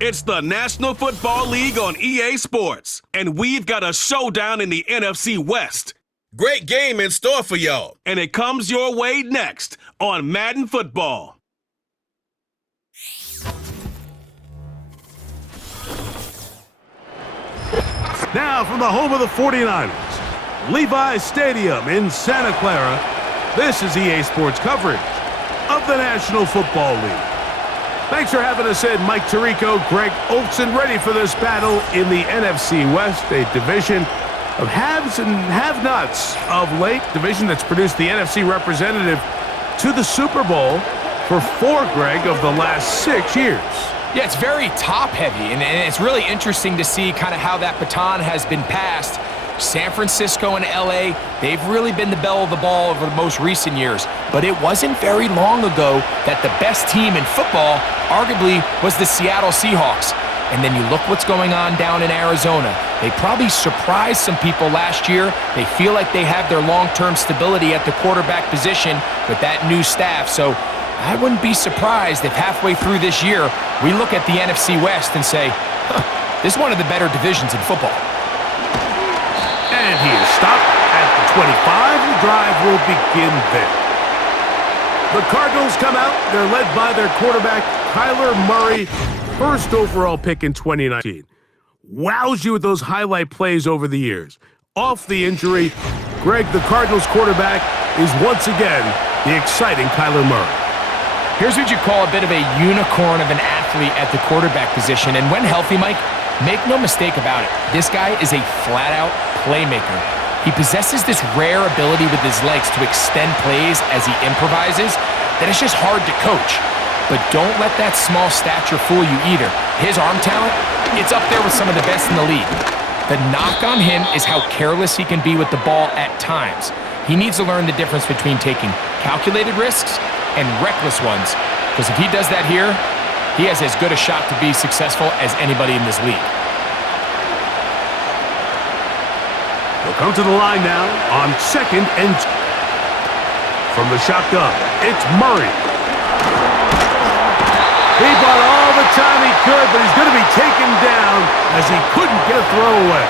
It's the National Football League on EA Sports, and we've got a showdown in the NFC West. Great game in store for y'all. And it comes your way next on Madden Football. Now from the home of the 49ers, Levi's Stadium in Santa Clara, this is EA Sports coverage of the National Football League. Thanks for having us in. Mike Tirico, Greg Olson, ready for this battle in the NFC West, a division of haves and have-nots of late, division that's produced the NFC representative to the Super Bowl for 4, Greg, of the last 6 years. Yeah, it's very top-heavy, and it's really interesting to see kind of how that baton has been passed. San Francisco and LA, they've really been the belle of the ball over the most recent years. But it wasn't very long ago that the best team in football arguably was the Seattle Seahawks. And then you look what's going on down in Arizona. They probably surprised some people last year. They feel like they have their long-term stability at the quarterback position with that new staff. So I wouldn't be surprised if halfway through this year, we look at the NFC West and say, this is one of the better divisions in football. And he is stopped at the 25. The drive will begin there. The Cardinals come out. They're led by their quarterback, Kyler Murray, first overall pick in 2019. Wows you with those highlight plays over the years. Off the injury, Greg, the Cardinals quarterback, is once again the exciting Kyler Murray. Here's what you call a bit of a unicorn of an athlete at the quarterback position. And when healthy, Mike, make no mistake about it, this guy is a flat-out playmaker. He possesses this rare ability with his legs to extend plays as he improvises that it's just hard to coach. But don't let that small stature fool you either. His arm talent, it's up there with some of the best in the league. The knock on him is how careless he can be with the ball at times. He needs to learn the difference between taking calculated risks and reckless ones. Because if he does that here, he has as good a shot to be successful as anybody in this league. They'll come to the line now on 2nd and 2. From the shotgun, it's Murray. He bought all the time he could, but he's going to be taken down as he couldn't get a throw away.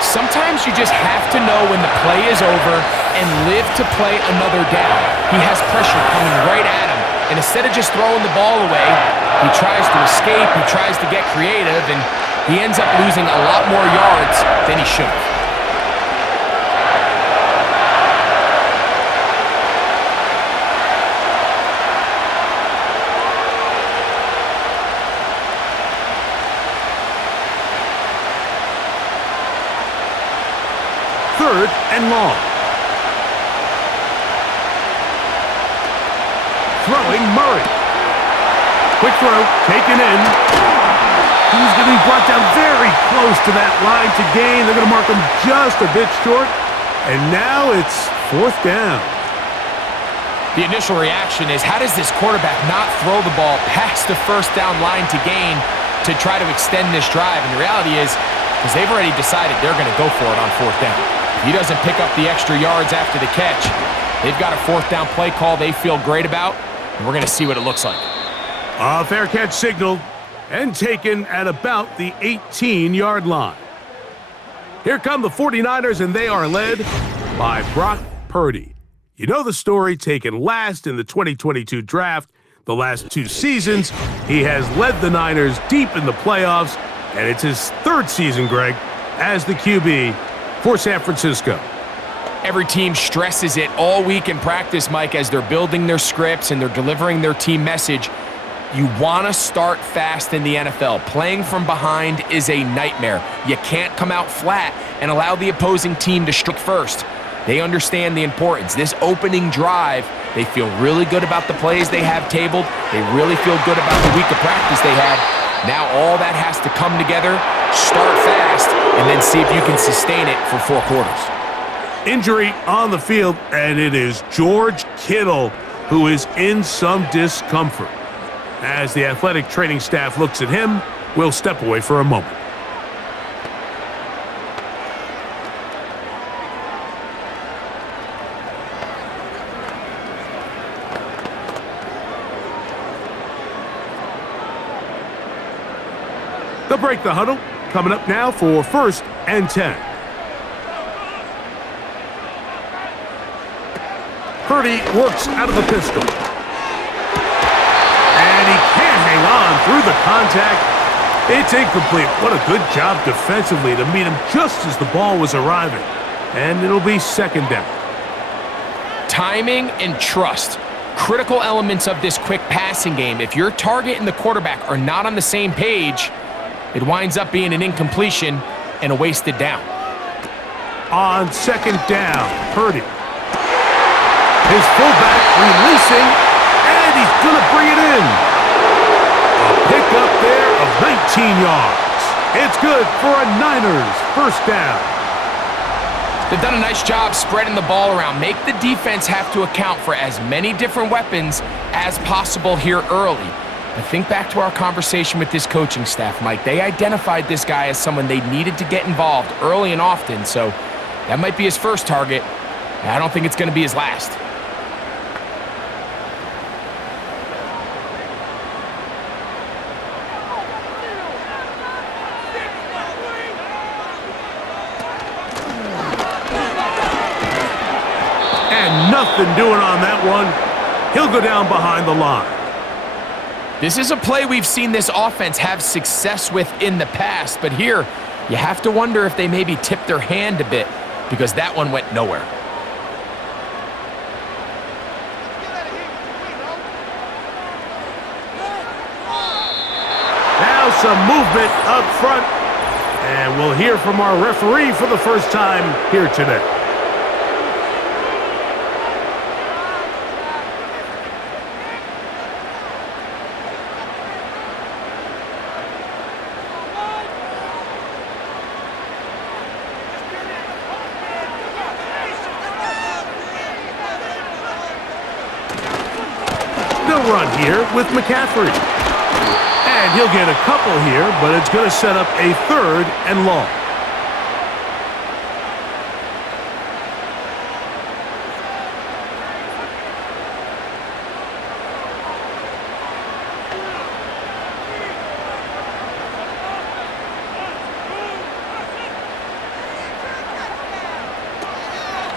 Sometimes you just have to know when the play is over and live to play another down. He has pressure coming right at him, and instead of just throwing the ball away, he tries to escape, he tries to get creative, and he ends up losing a lot more yards than he should have. Third and long. Throwing Murray. Quick throw, taken in. He's going to be brought down very close to that line to gain. They're going to mark him just a bit short. And now it's 4th down. The initial reaction is, how does this quarterback not throw the ball past the 1st down line to gain to try to extend this drive? And the reality is, because they've already decided they're going to go for it on 4th down. If he doesn't pick up the extra yards after the catch, they've got a 4th down play call they feel great about, and we're going to see what it looks like. A fair catch signal and taken at about the 18-yard line. Here come the 49ers, and they are led by Brock Purdy. You know the story, taken last in the 2022 draft. The last 2 seasons, he has led the Niners deep in the playoffs, and it's his 3rd season, Greg, as the QB for San Francisco. Every team stresses it all week in practice, Mike, as they're building their scripts and they're delivering their team message. You want to start fast in the NFL. Playing from behind is a nightmare. You can't come out flat and allow the opposing team to strike first. They understand the importance. This opening drive, they feel really good about the plays they have tabled. They really feel good about the week of practice they had. Now all that has to come together, start fast, and then see if you can sustain it for 4 quarters. Injury on the field, and it is George Kittle who is in some discomfort. As the athletic training staff looks at him, we'll step away for a moment. They'll break the huddle. Coming up now for 1st and 10. Purdy works out of the pistol. And he can't hang on through the contact. It's incomplete. What a good job defensively to meet him just as the ball was arriving. And it'll be 2nd down. Timing and trust. Critical elements of this quick passing game. If your target and the quarterback are not on the same page, it winds up being an incompletion and a wasted down. On 2nd down, Purdy. His fullback releasing, and he's going to bring it in. A pickup there of 19 yards. It's good for a Niners 1st down. They've done a nice job spreading the ball around. Make the defense have to account for as many different weapons as possible here early. But think back to our conversation with this coaching staff, Mike. They identified this guy as someone they needed to get involved early and often, so that might be his first target. I don't think it's going to be his last. And nothing doing on that one. He'll go down behind the line. This is a play we've seen this offense have success with in the past, but here you have to wonder if they maybe tipped their hand a bit because that one went nowhere. Now some movement up front, and we'll hear from our referee for the first time here today. Run here with McCaffrey. And he'll get a couple here, but it's going to set up a 3rd and long.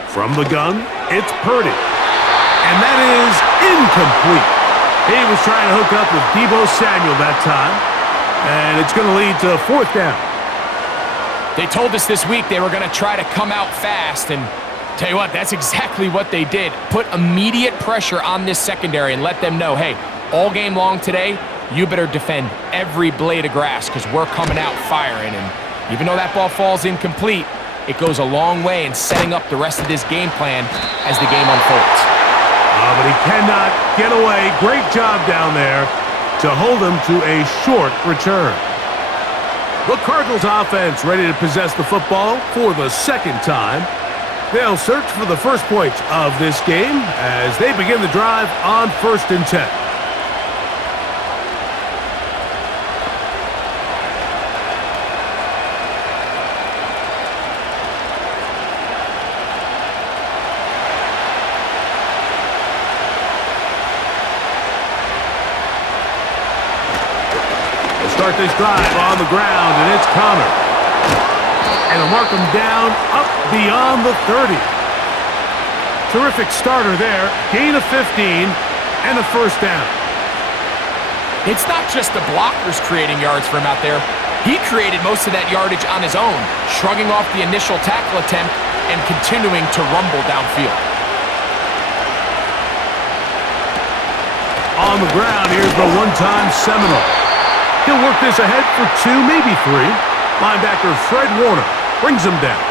From the gun, it's Purdy. And that is incomplete. He was trying to hook up with Deebo Samuel that time, and it's going to lead to 4th down. They told us this week they were going to try to come out fast, and tell you what, that's exactly what they did. Put immediate pressure on this secondary and let them know, hey, all game long today, you better defend every blade of grass because we're coming out firing. And even though that ball falls incomplete, it goes a long way in setting up the rest of this game plan as the game unfolds. But he cannot get away. Great job down there to hold him to a short return. The Cardinals offense ready to possess the football for the 2nd time. They'll search for the first points of this game as they begin the drive on 1st and 10. Start this drive on the ground, and it's Connor. And they'll mark him down up beyond the 30. Terrific starter there. Gain of 15 and a 1st down. It's not just the blockers creating yards for him out there. He created most of that yardage on his own, shrugging off the initial tackle attempt and continuing to rumble downfield. On the ground, here's the one-time Seminole. He'll work this ahead for 2, maybe 3. Linebacker Fred Warner brings him down.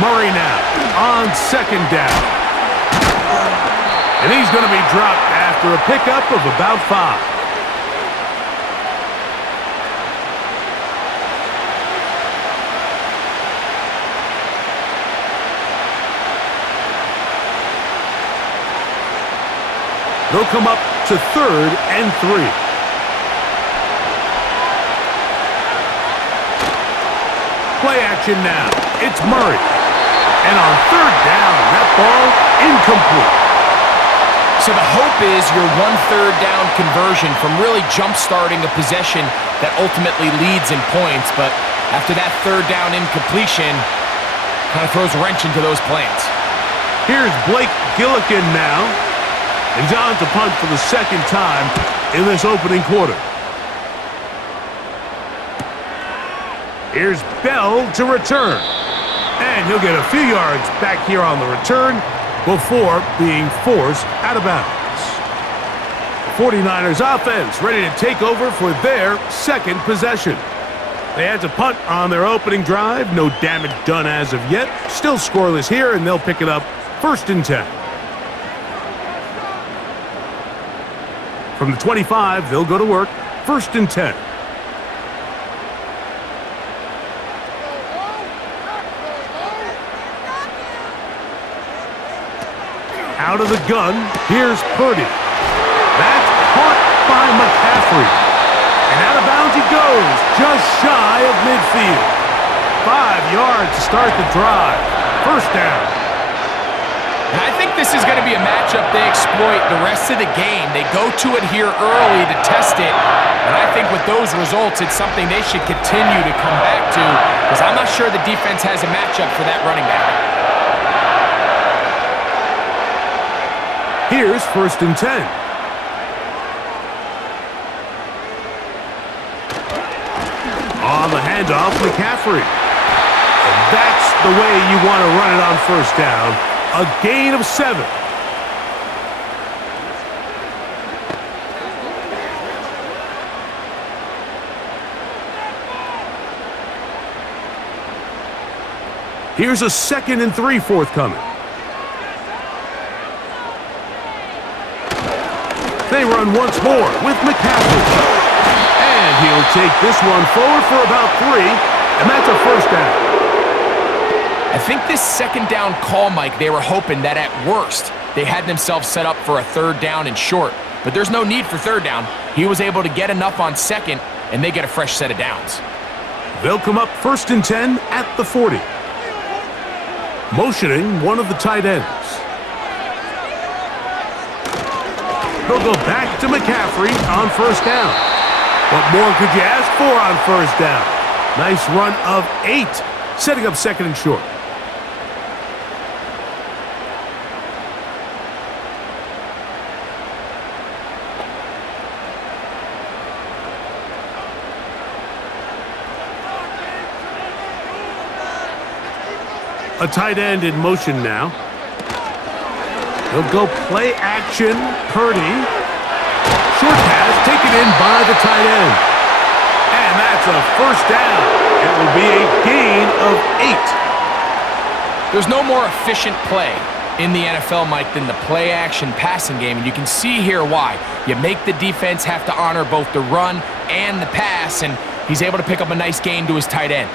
Murray now on 2nd down. And he's going to be dropped after a pickup of about 5. They'll come up to 3rd and 3. play action now. It's Murray. And on third down, that ball incomplete. So the hope is your 1/3 down conversion from really jump-starting a possession that ultimately leads in points, but after that third down incompletion, kind of throws a wrench into those plans. Here's Blake Gillikin now. And he's on to punt for the second time in this opening quarter. Here's Bell to return. And he'll get a few yards back here on the return before being forced out of bounds. The 49ers offense ready to take over for their second possession. They had to punt on their opening drive. No damage done as of yet. Still scoreless here, and they'll pick it up 1st and 10. From the 25, they'll go to work. 1st and 10. Out of the gun, here's Purdy. That's caught by McCaffrey. And out of bounds he goes, just shy of midfield. 5 yards to start the drive. 1st down. And I think this is going to be a matchup they exploit the rest of the game. They go to it here early to test it. And I think with those results, it's something they should continue to come back to, because I'm not sure the defense has a matchup for that running back. Here's 1st and 10. On the handoff, McCaffrey. And that's the way you want to run it on 1st down. A gain of 7. Here's a 2nd and 3 forthcoming. They run once more with McCaffrey. And he'll take this one forward for about 3, and that's a 1st down. I think this 2nd down call, Mike, they were hoping that at worst they had themselves set up for a 3rd down and short. But there's no need for 3rd down. He was able to get enough on 2nd, and they get a fresh set of downs. They'll come up 1st and 10 at the 40. Motioning one of the tight ends. They'll go back to McCaffrey on 1st down. What more could you ask for on 1st down? Nice run of 8, setting up 2nd and short. A tight end in motion now. They'll go play action. Purdy. Short pass taken in by the tight end. And that's a 1st down. It will be a gain of 8. There's no more efficient play in the NFL, Mike, than the play action passing game. And you can see here why. You make the defense have to honor both the run and the pass, and he's able to pick up a nice gain to his tight end.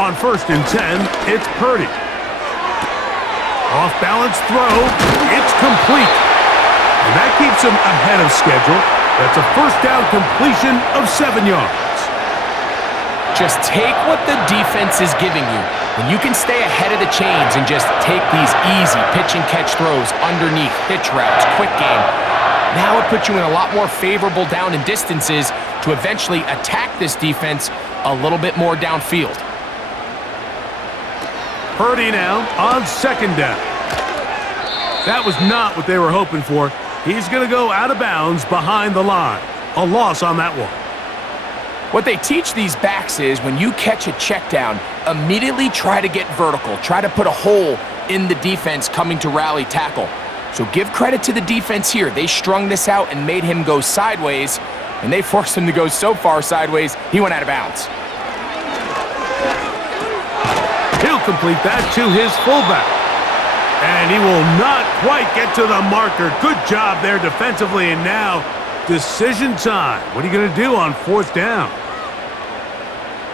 On 1st and 10, it's Purdy. Off-balance throw. It's complete. And that keeps him ahead of schedule. That's a 1st down completion of 7 yards. Just take what the defense is giving you. When you can stay ahead of the chains and just take these easy pitch and catch throws underneath, hitch routes, quick game, now it puts you in a lot more favorable down and distances to eventually attack this defense a little bit more downfield. Purdy now on 2nd down. That was not what they were hoping for. He's going to go out of bounds behind the line. A loss on that one. What they teach these backs is when you catch a check down, immediately try to get vertical. Try to put a hole in the defense coming to rally tackle. So give credit to the defense here. They strung this out and made him go sideways, and they forced him to go so far sideways, he went out of bounds. He'll complete that to his fullback. And he will not quite get to the marker. Good job there defensively, and now decision time. What are you going to do on 4th down?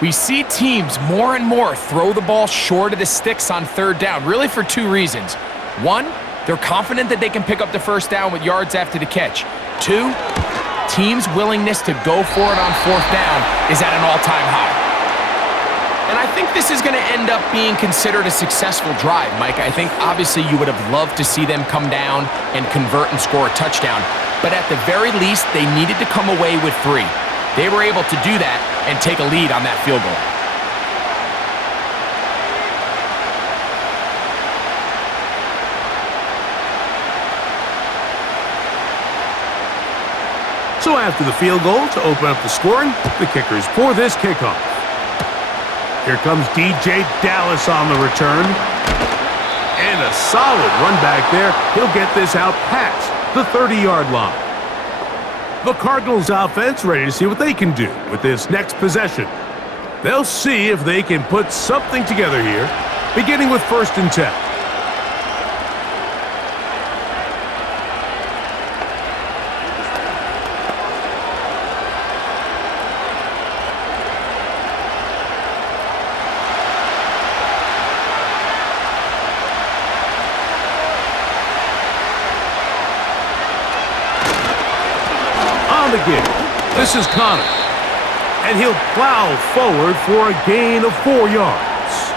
We see teams more and more throw the ball short of the sticks on 3rd down, really for 2 reasons. One, They're confident that they can pick up the first down with yards after the catch. 2, team's willingness to go for it on fourth down is at an all-time high. And I think this is going to end up being considered a successful drive, Mike. I think obviously you would have loved to see them come down and convert and score a touchdown. But at the very least, they needed to come away with 3. They were able to do that and take a lead on that field goal. So after the field goal to open up the scoring, the kickers for this kickoff. Here comes DJ Dallas on the return. And a solid run back there. He'll get this out past the 30-yard line. The Cardinals offense ready to see what they can do with this next possession. They'll see if they can put something together here, beginning with 1st and 10. This is Connor, and he'll plow forward for a gain of 4 yards.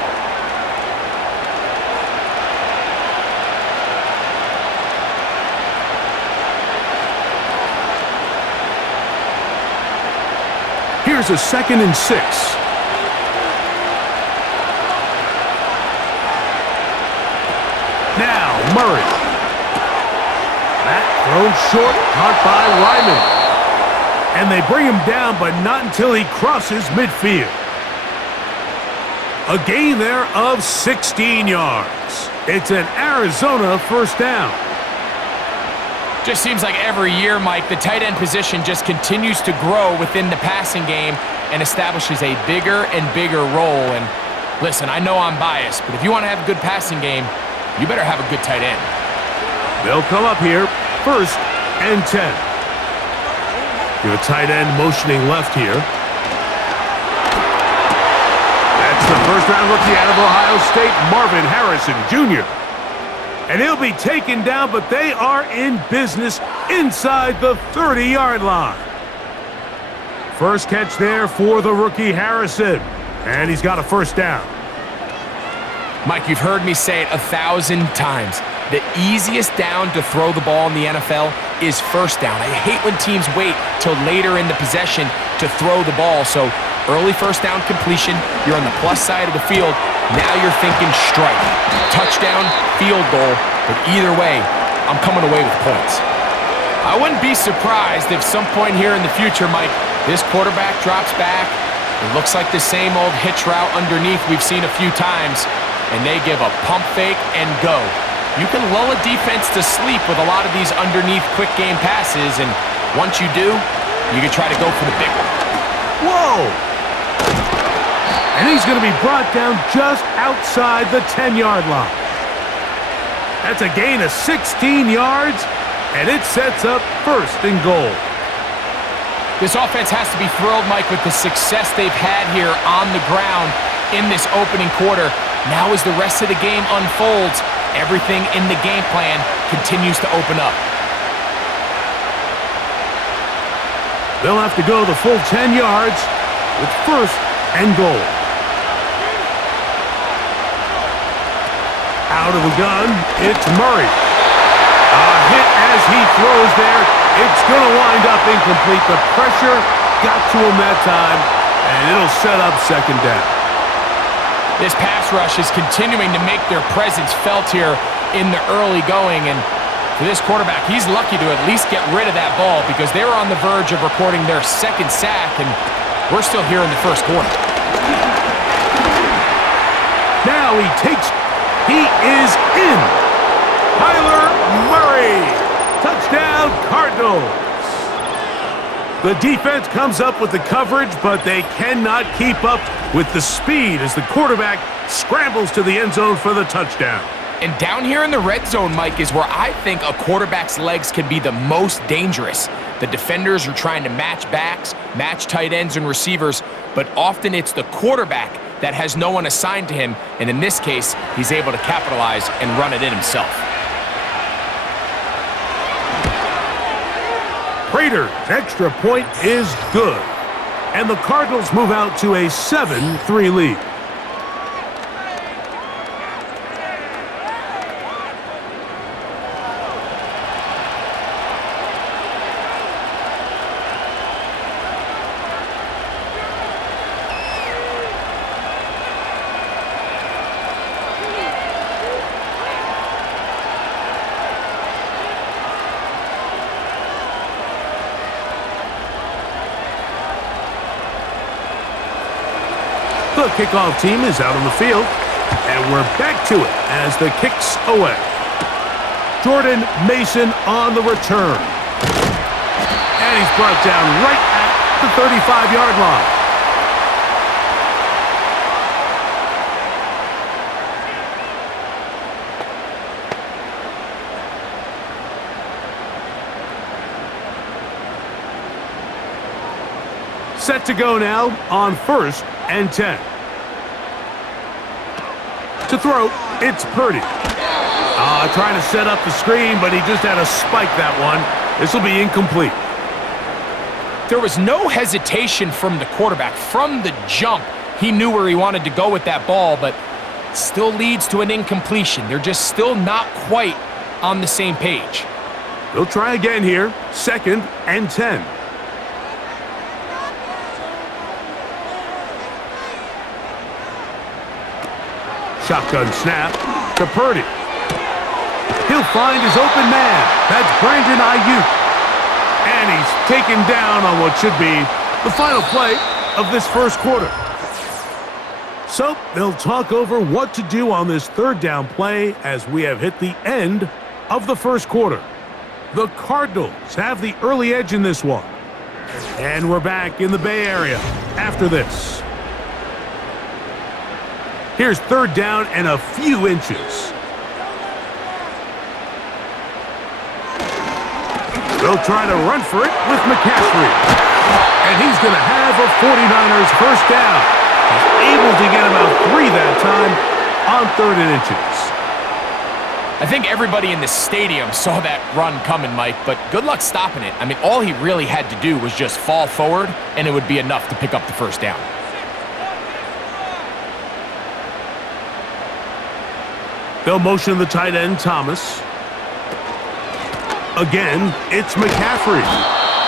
Here's a 2nd and 6. Now Murray. That thrown short, caught by Ryman. And they bring him down, but not until he crosses midfield. A gain there of 16 yards. It's an Arizona first down. Just seems like every year, Mike, the tight end position just continues to grow within the passing game and establishes a bigger and bigger role. And listen, I know I'm biased, but if you want to have a good passing game, you better have a good tight end. They'll come up here, 1st and 10. Give a tight end motioning left here. That's the first-round rookie out of Ohio State, Marvin Harrison Jr. And he'll be taken down, but they are in business inside the 30-yard line. First catch there for the rookie Harrison. And he's got a first down. Mike, you've heard me say it 1,000 times. The easiest down to throw the ball in the NFL is first down. I hate when teams wait till later in the possession to throw the ball. So early first down completion, you're on the plus side of the field. Now you're thinking strike, touchdown, field goal. But either way, I'm coming away with points. I wouldn't be surprised if some point here in the future, Mike, this quarterback drops back. It looks like the same old hitch route underneath we've seen a few times, and they give a pump fake and go. You can lull a defense to sleep with a lot of these underneath quick game passes, and once you do, you can try to go for the big one. Whoa! And he's going to be brought down just outside the 10-yard line. That's a gain of 16 yards, and it sets up 1st and goal. This offense has to be thrilled, Mike, with the success they've had here on the ground in this opening quarter. Now as the rest of the game unfolds, everything in the game plan continues to open up. They'll have to go the full 10 yards with 1st and goal. Out of the gun, it's Murray. A hit as he throws there. It's going to wind up incomplete. The pressure got to him that time, and it'll set up 2nd down. This pass rush is continuing to make their presence felt here in the early going, and for this quarterback, he's lucky to at least get rid of that ball because they were on the verge of recording their 2nd sack, and we're still here in the 1st quarter. Now he is in. Kyler Murray. Touchdown, Cardinals. The defense comes up with the coverage, but they cannot keep up with the speed as the quarterback scrambles to the end zone for the touchdown. And down here in the red zone, Mike, is where I think a quarterback's legs can be the most dangerous. The defenders are trying to match backs, match tight ends and receivers, but often it's the quarterback that has no one assigned to him, and in this case, he's able to capitalize and run it in himself. Prater's extra point is good. And the Cardinals move out to a 7-3 lead. The kickoff team is out on the field, and we're back to it as the kick's away. Jordan Mason on the return. And he's brought down right at the 35-yard line. Set to go now on 1st and 10. To throw, it's Purdy. Trying to set up the screen, but he just had to spike that one. This will be incomplete. There was no hesitation from the quarterback. From the jump, he knew where he wanted to go with that ball, but still leads to an incompletion. They're just still not quite on the same page. They'll try again here, 2nd and 10. Shotgun snap to Purdy. He'll find his open man. That's Brandon Ayuk. And he's taken down on what should be the final play of this first quarter. So they'll talk over what to do on this 3rd down play as we have hit the end of the first quarter. The Cardinals have the early edge in this one. And we're back in the Bay Area after this. Here's 3rd down and a few inches. They'll try to run for it with McCaffrey. And he's going to have a 49ers first down. He's able to get about 3 that time on 3rd and inches. I think everybody in the stadium saw that run coming, Mike, but good luck stopping it. I mean, all he really had to do was just fall forward, and it would be enough to pick up the first down. They'll motion the tight end, Thomas. Again, it's McCaffrey.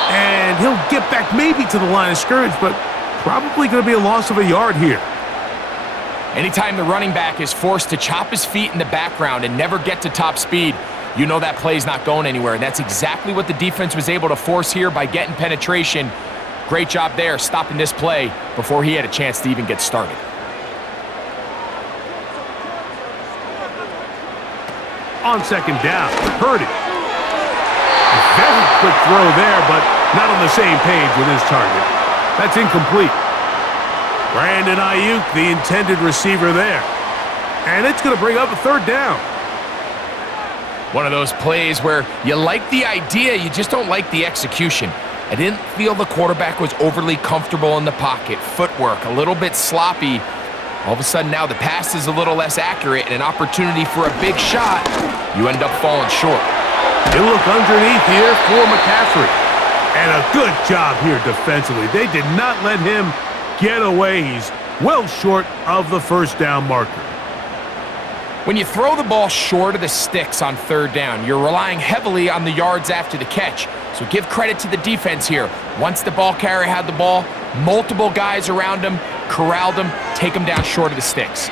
And he'll get back maybe to the line of scrimmage, but probably going to be a loss of a yard here. Anytime the running back is forced to chop his feet in the background and never get to top speed, you know that play's not going anywhere. And that's exactly what the defense was able to force here by getting penetration. Great job there, stopping this play before he had a chance to even get started. On 2nd down, Purdy. A very quick throw there, but not on the same page with his target. That's incomplete. Brandon Ayuk, the intended receiver there. And it's going to bring up a 3rd down. One of those plays where you like the idea, you just don't like the execution. I didn't feel the quarterback was overly comfortable in the pocket. Footwork, a little bit sloppy. All of a sudden now the pass is a little less accurate and an opportunity for a big shot. You end up falling short. He'll look underneath here for McCaffrey. And a good job here defensively. They did not let him get away. He's well short of the first down marker. When you throw the ball short of the sticks on 3rd down, you're relying heavily on the yards after the catch. So give credit to the defense here. Once the ball carrier had the ball, multiple guys around him, corralled him, take him down short of the sticks.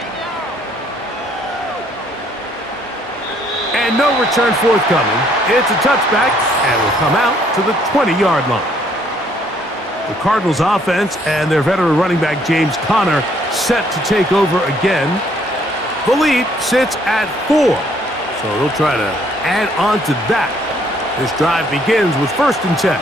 And no return forthcoming. It's a touchback and will come out to the 20-yard line. The Cardinals offense and their veteran running back James Conner set to take over again. The lead sits at 4, so they'll try to add on to that. This drive begins with 1st and 10.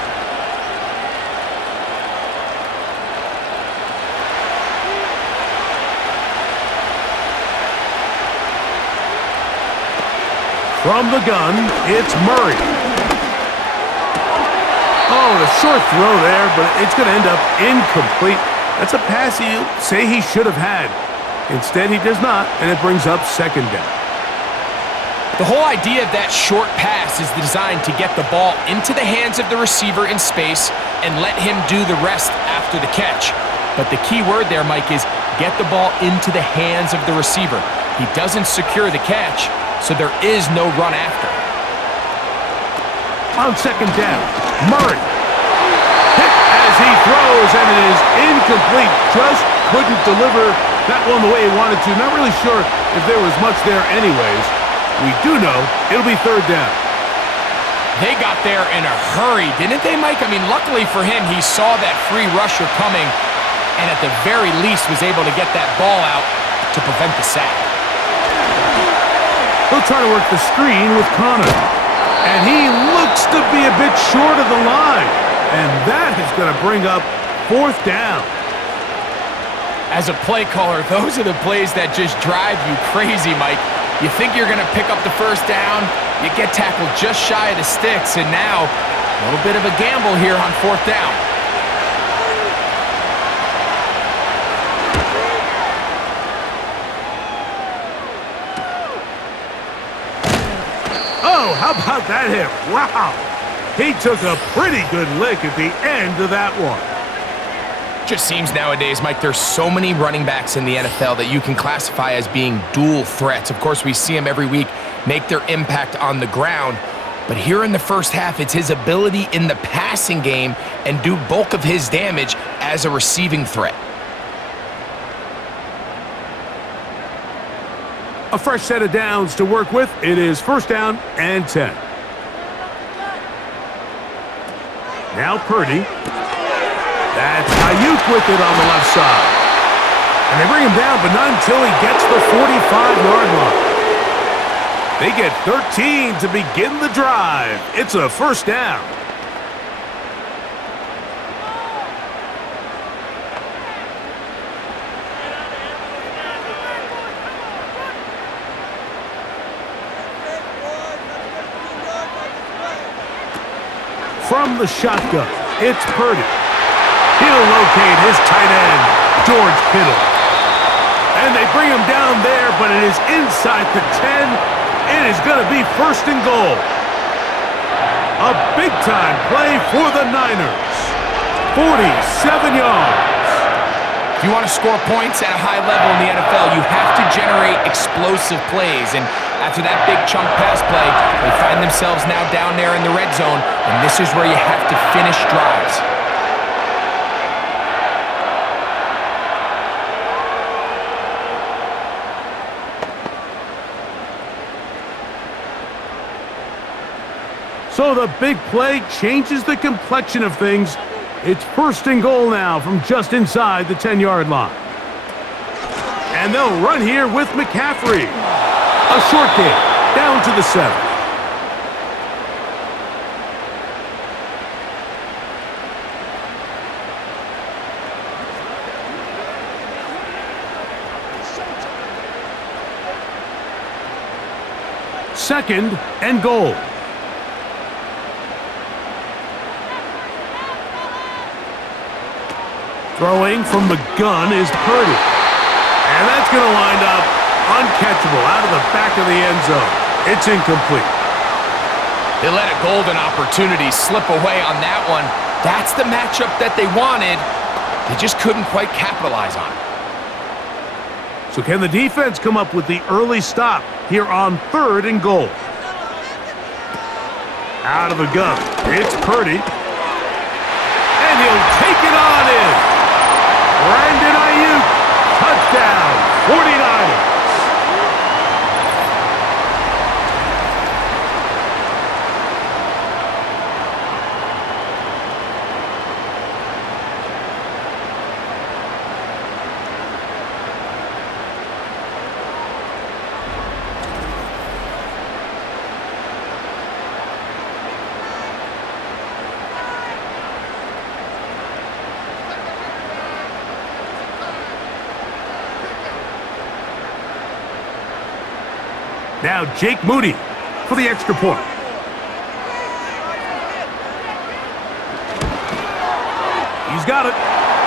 From the gun, it's Murray. Oh, a short throw there, but it's going to end up incomplete. That's a pass he'll say he should have had. Instead, he does not, and it brings up 2nd down. The whole idea of that short pass is designed to get the ball into the hands of the receiver in space and let him do the rest after the catch. But the key word there, Mike, is get the ball into the hands of the receiver. He doesn't secure the catch, so there is no run after. On second down, Murray. Hit as he throws, and it is incomplete. Just couldn't deliver that one the way he wanted to. Not really sure if there was much there anyways. We do know it'll be third down. They got there in a hurry, didn't they, Mike? I mean, luckily for him, he saw that free rusher coming and at the very least was able to get that ball out to prevent the sack. He'll try to work the screen with Connor. And he looks to be a bit short of the line. And that is going to bring up fourth down. As a play caller, those are the plays that just drive you crazy, Mike. You think you're going to pick up the first down, you get tackled just shy of the sticks, and now a little bit of a gamble here on fourth down. Oh, how about that hit? Wow. He took a pretty good lick at the end of that one. Just seems nowadays, Mike, there's so many running backs in the NFL that you can classify as being dual threats. Of course, we see them every week make their impact on the ground. But here in the first half, it's his ability in the passing game and do bulk of his damage as a receiving threat. A fresh set of downs to work with. It is first down and 10. Now Purdy. That's Ayuk with it on the left side. And they bring him down, but not until he gets the 45-yard line. They get 13 to begin the drive. It's a first down. From the shotgun, it's Purdy. He'll locate his tight end, George Kittle. And they bring him down there, but it is inside the 10. It is going to be first and goal. A big-time play for the Niners. 47 yards. If you want to score points at a high level in the NFL, you have to generate explosive plays. And after that big chunk pass play, they find themselves now down there in the red zone, and this is where you have to finish drives. So the big play changes the complexion of things. It's first and goal now from just inside the 10-yard line. And they'll run here with McCaffrey. A short game, down to the 7. Second and goal. Throwing from the gun is Purdy. And that's going to wind up uncatchable out of the back of the end zone. It's incomplete. They let a golden opportunity slip away on that one. That's the matchup that they wanted. They just couldn't quite capitalize on it. So can the defense come up with the early stop here on third and goal? Out of the gun, it's Purdy. And he'll take it on in. Brandon Ayuk, touchdown, 49ers. Now Jake Moody for the extra point. He's got it.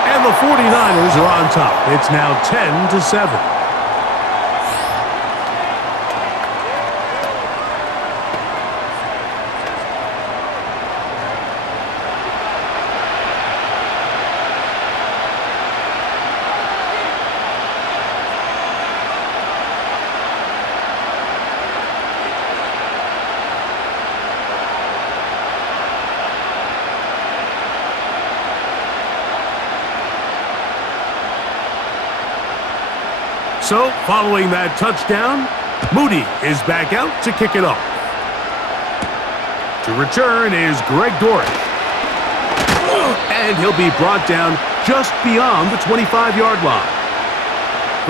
And the 49ers are on top. It's now 10-7. So, following that touchdown, Moody is back out to kick it off. To return is Greg Dortch. And he'll be brought down just beyond the 25-yard line.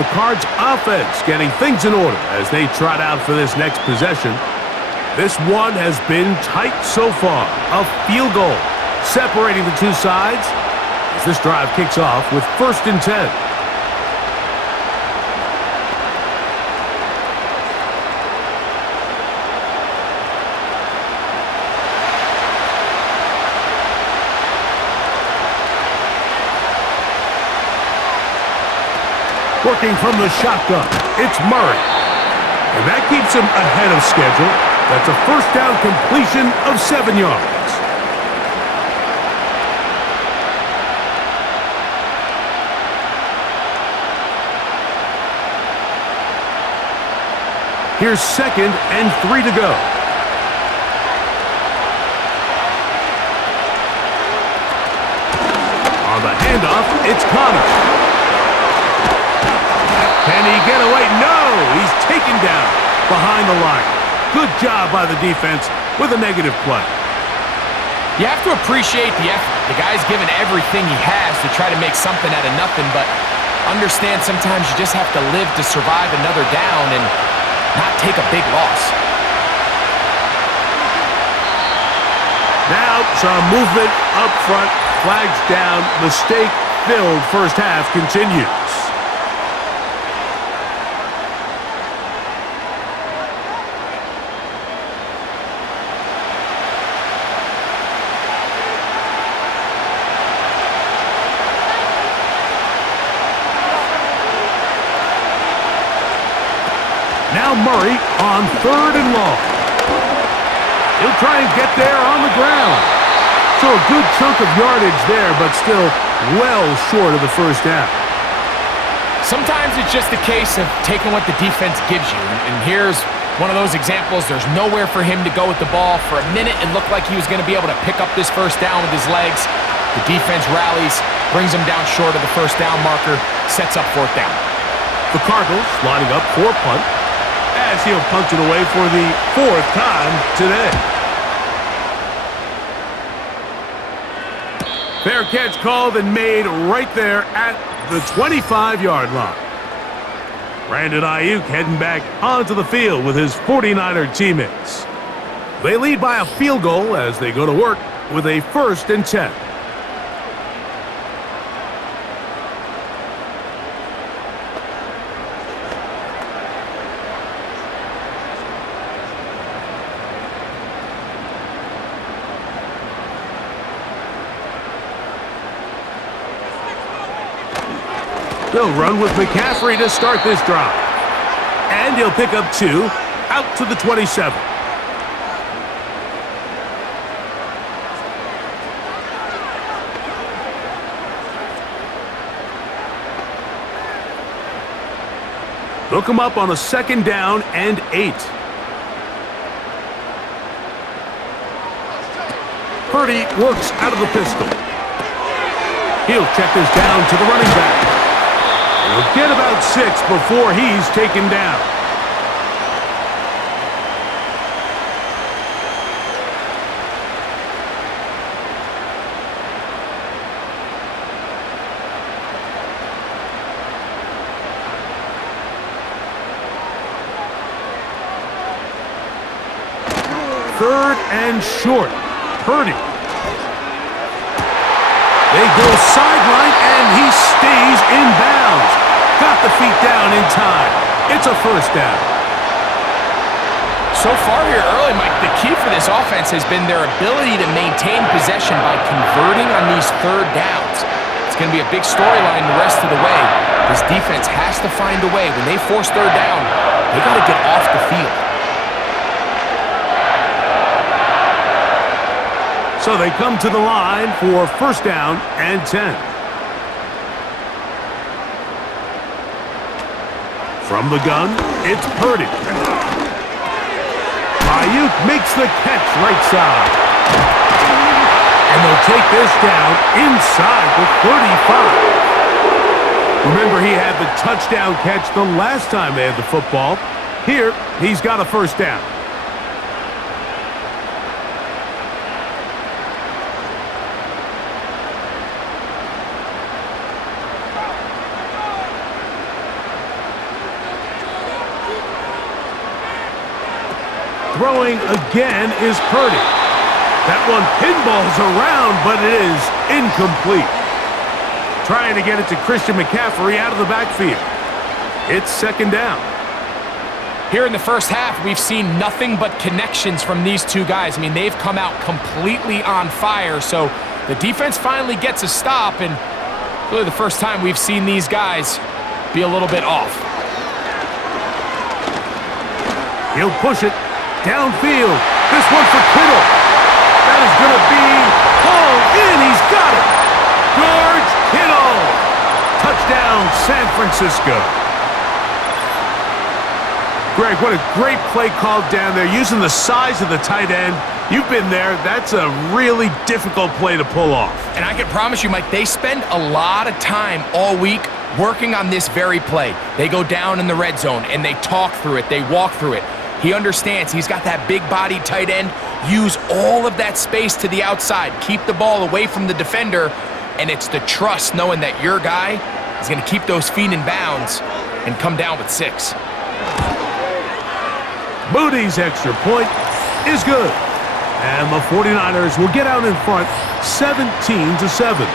The Cards offense getting things in order as they trot out for this next possession. This one has been tight so far. A field goal separating the two sides as this drive kicks off with 1st and 10. Working from the shotgun, it's Murray. And that keeps him ahead of schedule. That's a 1st down completion of 7 yards. Here's 2nd and 3 to go. On the handoff, it's Connor. Can he get away? No! He's taken down behind the line. Good job by the defense with a negative play. You have to appreciate the effort. The guy's given everything he has to try to make something out of nothing, but understand sometimes you just have to live to survive another down and not take a big loss. Now some movement up front. Flags down. Mistake-filled first half continues. Now Murray on 3rd and long. He'll try and get there on the ground. So a good chunk of yardage there, but still well short of the 1st down. Sometimes it's just a case of taking what the defense gives you. And here's one of those examples. There's nowhere for him to go with the ball. For a minute, it looked like he was going to be able to pick up this 1st down with his legs. The defense rallies, brings him down short of the 1st down marker, sets up 4th down. The Cardinals lining up for a punt, as he'll punt it away for the 4th time today. Fair catch called and made right there at the 25-yard line. Brandon Ayuk heading back onto the field with his 49er teammates. They lead by a field goal as they go to work with a 1st and 10. They'll run with McCaffrey to start this drive. And he'll pick up 2 out to the 27. They'll come up on a 2nd down and 8. Purdy works out of the pistol. He'll check this down to the running back. He'll get about 6 before he's taken down. Third and short. Purdy. They go sideline, and he stays in bounds. Got the feet down in time. It's a 1st down. So far here early, Mike, the key for this offense has been their ability to maintain possession by converting on these 3rd downs. It's going to be a big storyline the rest of the way. This defense has to find a way. When they force 3rd down, they got to get off the field. So they come to the line for 1st down and 10. From the gun, it's Purdy. Ayuk makes the catch right side. And they'll take this down inside the 35. Remember, he had the touchdown catch the last time they had the football. Here, he's got a first down. Throwing again is Purdy. That one pinballs around, but it is incomplete. Trying to get it to Christian McCaffrey out of the backfield. It's second down. Here in the first half, we've seen nothing but connections from these two guys. I mean, they've come out completely on fire, so the defense finally gets a stop, and really the first time we've seen these guys be a little bit off. He'll push it downfield. This one for Kittle. That is going to be hauled in. He's got it. George Kittle. Touchdown, San Francisco. Greg, what a great play call down there, using the size of the tight end. You've been there. That's a really difficult play to pull off. And I can promise you, Mike, they spend a lot of time all week working on this very play. They go down in the red zone, and they talk through it. They walk through it. He understands he's got that big-bodied tight end. Use all of that space to the outside. Keep the ball away from the defender, and it's the trust knowing that your guy is going to keep those feet in bounds and come down with 6. Moody's extra point is good. And the 49ers will get out in front 17-7.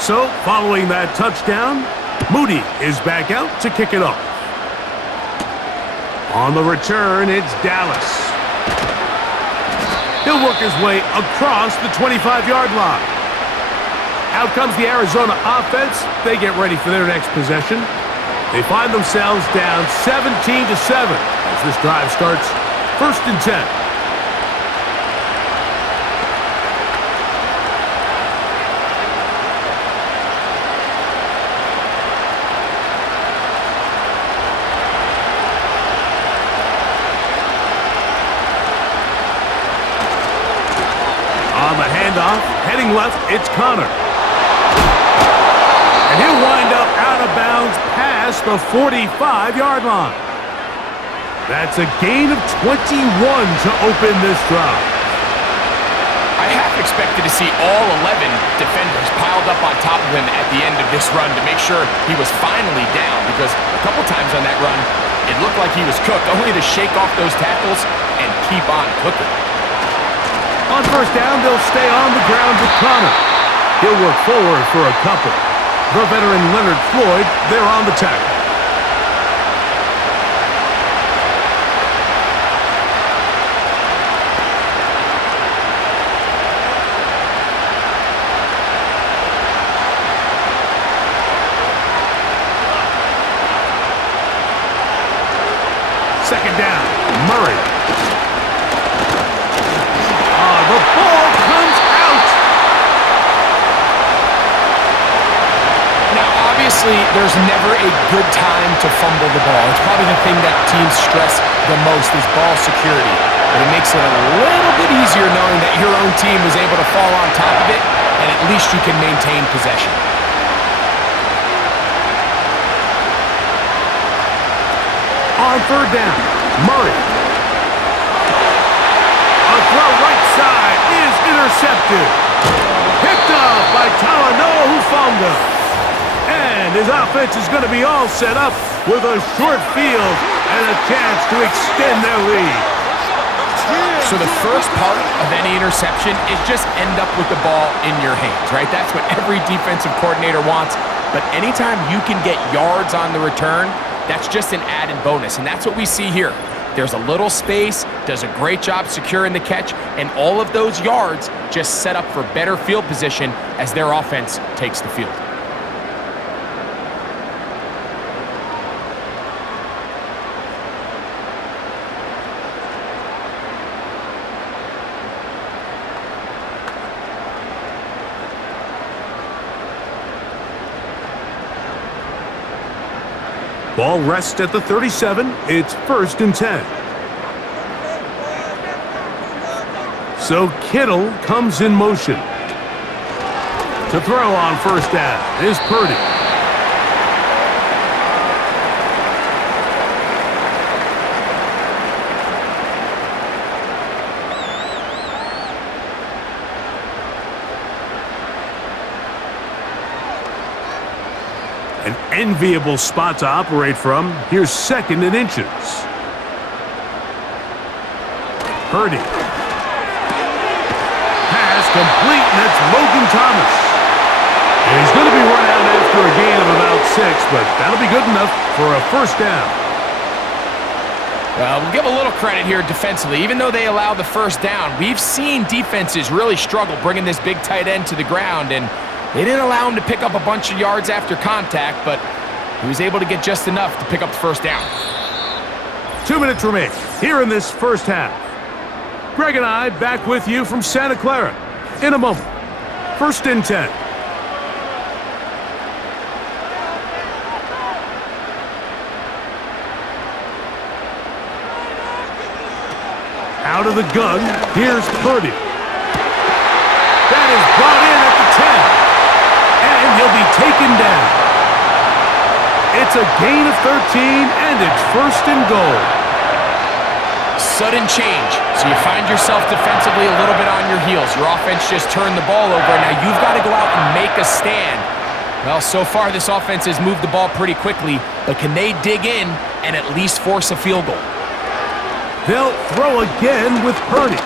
So, following that touchdown, Moody is back out to kick it off. On the return, it's Dallas. He'll work his way across the 25-yard line. Out comes the Arizona offense. They get ready for their next possession. They find themselves down 17-7 as this drive starts 1st and 10. On the handoff, heading left, it's Connor. And he'll wind up out of bounds past the 45-yard line. That's a gain of 21 to open this drive. I half expected to see all 11 defenders piled up on top of him at the end of this run to make sure he was finally down, because a couple times on that run, it looked like he was cooked, only to shake off those tackles and keep on cooking. On first down, they'll stay on the ground with Connor. He'll work forward for a couple. The veteran Leonard Floyd, they're on the tackle. Second down, Murray. The ball comes out. Now, obviously, there's never a good time to fumble the ball. It's probably the thing that teams stress the most is ball security. But it makes it a little bit easier knowing that your own team was able to fall on top of it, and at least you can maintain possession. On third down, Murray. A throw right side is intercepted. Picked off by Talanoa Hufanga. And his offense is going to be all set up with a short field and a chance to extend their lead. So the first part of any interception is just end up with the ball in your hands, right? That's what every defensive coordinator wants. But anytime you can get yards on the return, that's just an added bonus, and that's what we see here. There's a little space, does a great job securing the catch, and all of those yards just set up for better field position as their offense takes the field. Ball rests at the 37. It's 1st and 10. So Kittle comes in motion. To throw on 1st down is Purdy. An enviable spot to operate from. Here's 2nd and inches. Purdy. Pass complete, and that's Logan Thomas. And he's going to be run out after a gain of about 6, but that'll be good enough for a 1st down. Well, we'll give a little credit here defensively. Even though they allow the 1st down, we've seen defenses really struggle bringing this big tight end to the ground, and they didn't allow him to pick up a bunch of yards after contact, but he was able to get just enough to pick up the 1st down. 2 minutes remain here in this 1st half. Greg and I back with you from Santa Clara in a moment. 1st and 10. Out of the gun, here's Purdy. That is brought in at the 10. And he'll be taken down. It's a gain of 13, and it's 1st and goal. Sudden change. So you find yourself defensively a little bit on your heels. Your offense just turned the ball over. Now you've got to go out and make a stand. Well, so far this offense has moved the ball pretty quickly, but can they dig in and at least force a field goal? They'll throw again with Purdy.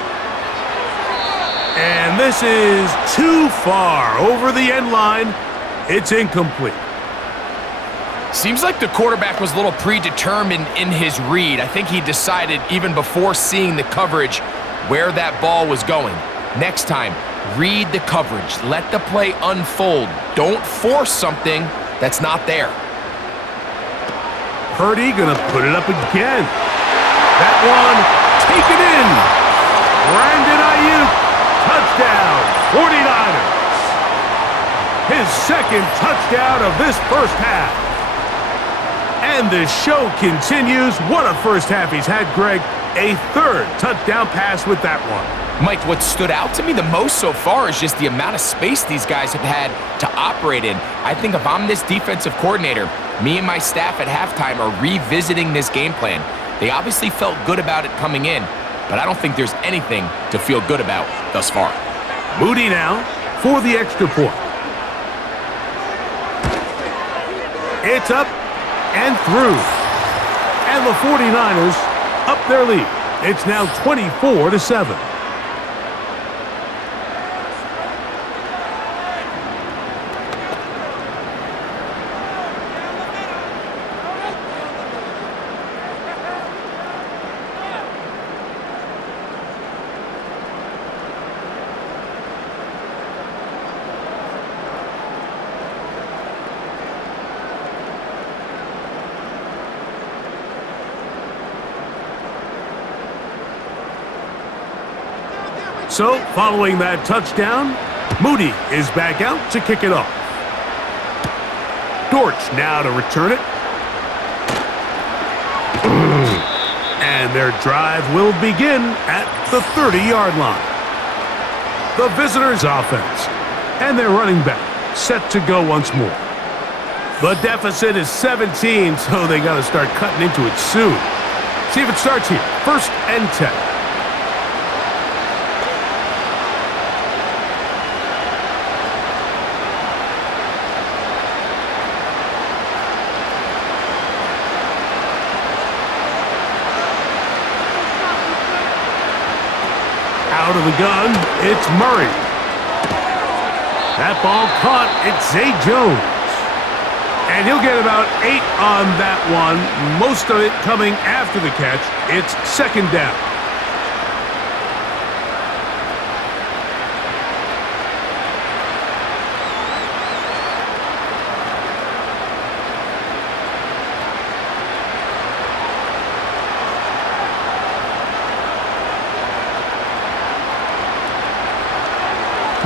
And this is too far over the end line. It's incomplete. Seems like the quarterback was a little predetermined in his read. I think he decided even before seeing the coverage where that ball was going. Next time, read the coverage. Let the play unfold. Don't force something that's not there. Purdy gonna put it up again. That one taken in. Brandon Ayuk. Touchdown, 49ers. His 2nd touchdown of this 1st half. And the show continues. What a 1st half he's had, Greg. A 3rd touchdown pass with that one. Mike, what stood out to me the most so far is just the amount of space these guys have had to operate in. I think if I'm this defensive coordinator, me and my staff at halftime are revisiting this game plan. They obviously felt good about it coming in, but I don't think there's anything to feel good about thus far. Moody now for the extra point. It's up and through. And the 49ers up their lead. It's now 24-7. So, following that touchdown, Moody is back out to kick it off. Dortch now to return it. And their drive will begin at the 30-yard line. The visitors' offense and their running back set to go once more. The deficit is 17, so they got to start cutting into it soon. See if it starts here. 1st and 10. Out of the gun, it's Murray. That ball caught, it's Zay Jones. And he'll get about 8 on that one, most of it coming after the catch. It's 2nd down.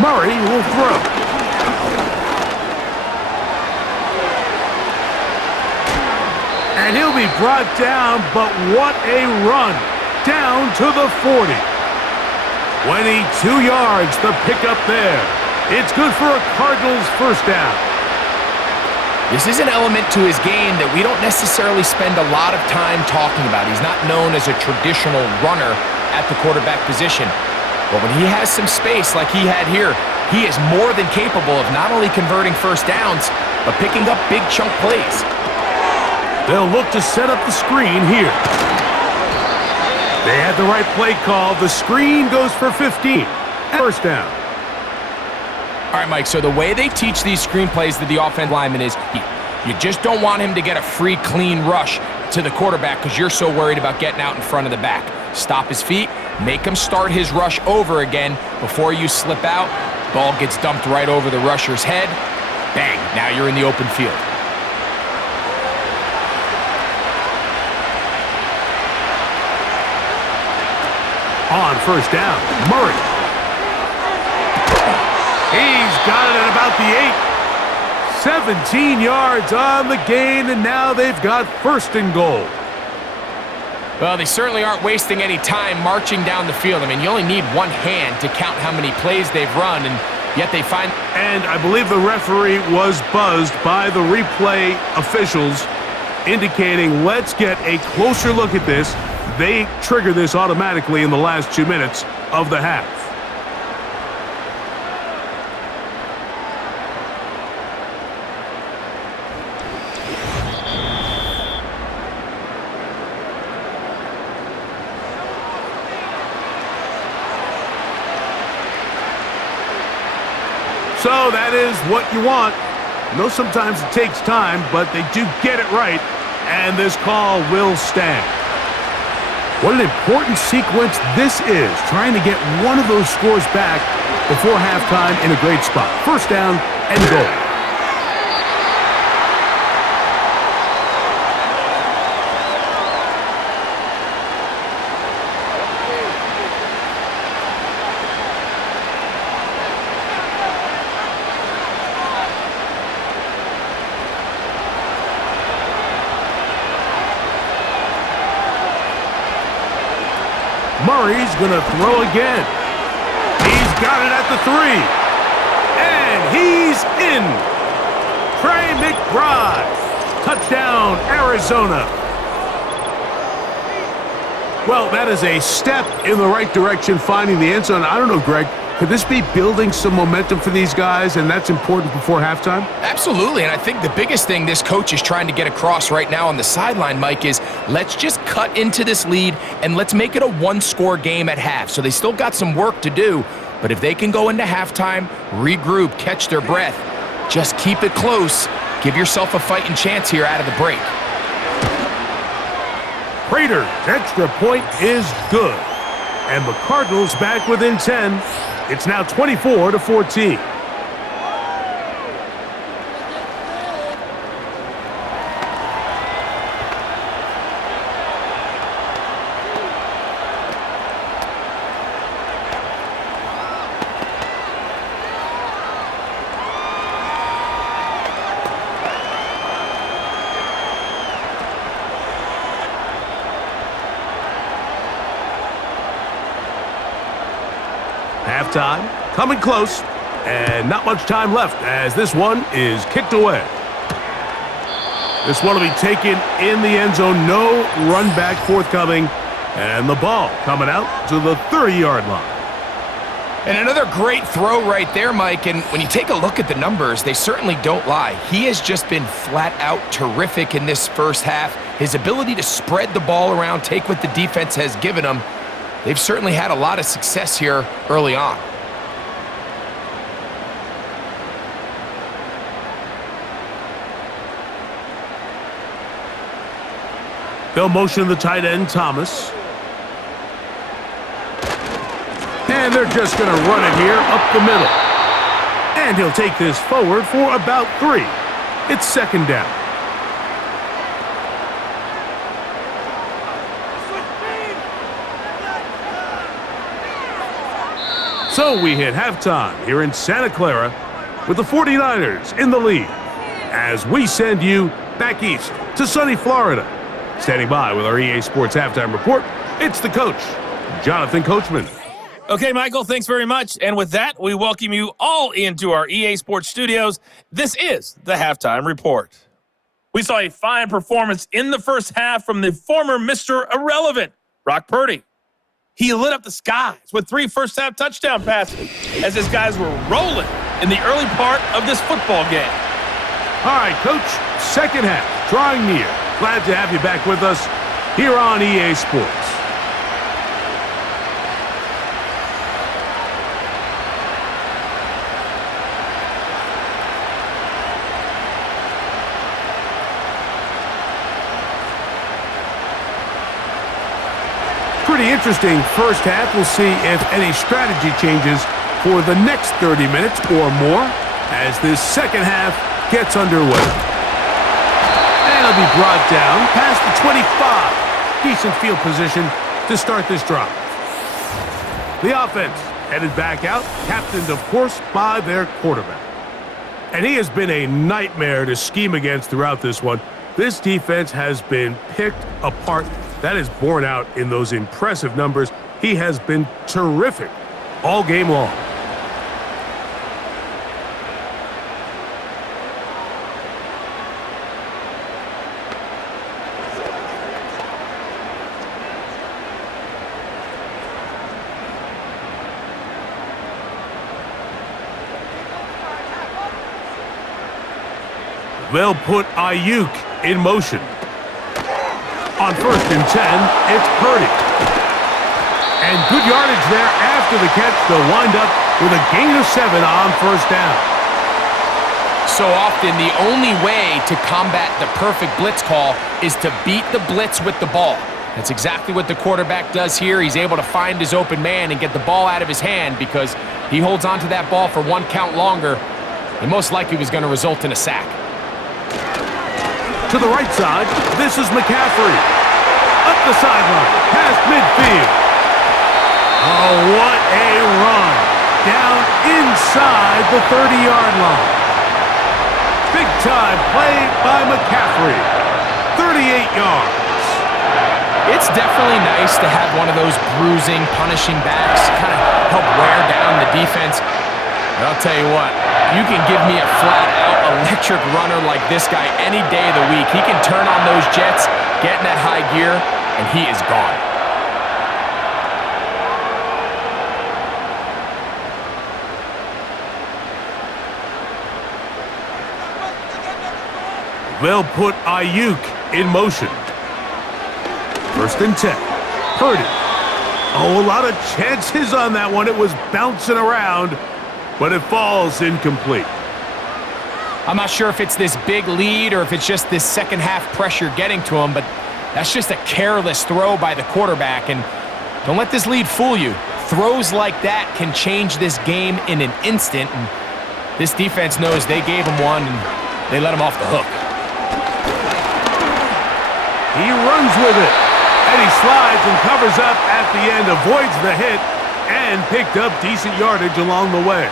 Murray will throw. And he'll be brought down, but what a run down to the 40. 22 yards, the pickup there. It's good for a Cardinals first down. This is an element to his game that we don't necessarily spend a lot of time talking about. He's not known as a traditional runner at the quarterback position. But when he has some space like he had here, he is more than capable of not only converting first downs, but picking up big chunk plays. They'll look to set up the screen here. They had the right play call. The screen goes for 15. First down. All right, Mike, so the way they teach these screenplays to the offensive lineman is you just don't want him to get a free, clean rush to the quarterback because you're so worried about getting out in front of the back. Stop his feet, make him start his rush over again before you slip out. Ball gets dumped right over the rusher's head. Bang, now you're in the open field. On first down, Murray. He's got it at about the 8. 17 yards on the gain, and now they've got first and goal. Well, they certainly aren't wasting any time marching down the field. I mean, you only need one hand to count how many plays they've run, and yet they find... And I believe the referee was buzzed by the replay officials, indicating, let's get a closer look at this. They trigger this automatically in the last 2 minutes of the half. So that is what you want. I know sometimes it takes time, but they do get it right, and this call will stand. What an important sequence this is, trying to get one of those scores back before halftime in a great spot. First down and goal. Murray's going to throw again. He's got it at the 3. And he's in. Trey McBride. Touchdown, Arizona. Well, that is a step in the right direction, finding the end zone. I don't know, Greg. Could this be building some momentum for these guys, and that's important before halftime? Absolutely, and I think the biggest thing this coach is trying to get across right now on the sideline, Mike, is let's just cut into this lead and let's make it a one-score game at half. So they still got some work to do, but if they can go into halftime, regroup, catch their breath, just keep it close, give yourself a fighting chance here out of the break. Prater's extra point is good, and the Cardinals back within 10. It's now 24-14. Halftime, coming close, and not much time left as this one is kicked away. This one will be taken in the end zone, no run back forthcoming, and the ball coming out to the 30-yard line. And another great throw right there, Mike, and when you take a look at the numbers, they certainly don't lie. He has just been flat out terrific in this first half. His ability to spread the ball around, take what the defense has given him, they've certainly had a lot of success here early on. They'll motion the tight end, Thomas. And they're just going to run it here up the middle. And he'll take this forward for about 3. It's second down. So we hit halftime here in Santa Clara with the 49ers in the lead as we send you back east to sunny Florida Standing by with our EA Sports Halftime Report, it's the coach, Jonathan Coachman. Okay, Michael, thanks very much. And with that, we welcome you all into our EA Sports studios. This is the Halftime Report. We saw a fine performance in the first half from the former Mr. Irrelevant, Brock Purdy. He lit up the skies with 3 first-half touchdown passes as his guys were rolling in the early part of this football game. All right, Coach, second half, drawing near. Glad to have you back with us here on EA Sports. Pretty interesting first half. We'll see if any strategy changes for the next 30 minutes or more as this second half gets underway. And it'll be brought down past the 25. Decent field position to start this drive. The offense headed back out, captained, of course, by their quarterback. And he has been a nightmare to scheme against throughout this one. This defense has been picked apart. That is borne out in those impressive numbers. He has been terrific all game long. They'll put Ayuk in motion. On 1st and 10, it's Purdy. And good yardage there after the catch. They'll wind up with a gain of 7 on first down. So often, the only way to combat the perfect blitz call is to beat the blitz with the ball. That's exactly what the quarterback does here. He's able to find his open man and get the ball out of his hand because he holds onto that ball for 1 count longer. It most likely was going to result in a sack. To the right side, this is McCaffrey. Up the sideline, past midfield. Oh, what a run. Down inside the 30-yard line. Big-time play by McCaffrey. 38 yards. It's definitely nice to have one of those bruising, punishing backs kind of help wear down the defense. But I'll tell you what, you can give me a flat-out electric runner like this guy any day of the week. He can turn on those jets, get in that high gear, and he is gone. They'll put Ayuk in motion. 1st and 10. Purdy. Oh, a lot of chances on that one. It was bouncing around, but it falls incomplete. I'm not sure if it's this big lead or if it's just this second half pressure getting to him, but that's just a careless throw by the quarterback. And don't let this lead fool you. Throws like that can change this game in an instant. And this defense knows they gave him one and they let him off the hook. He runs with it. And he slides and covers up at the end, avoids the hit, and picked up decent yardage along the way.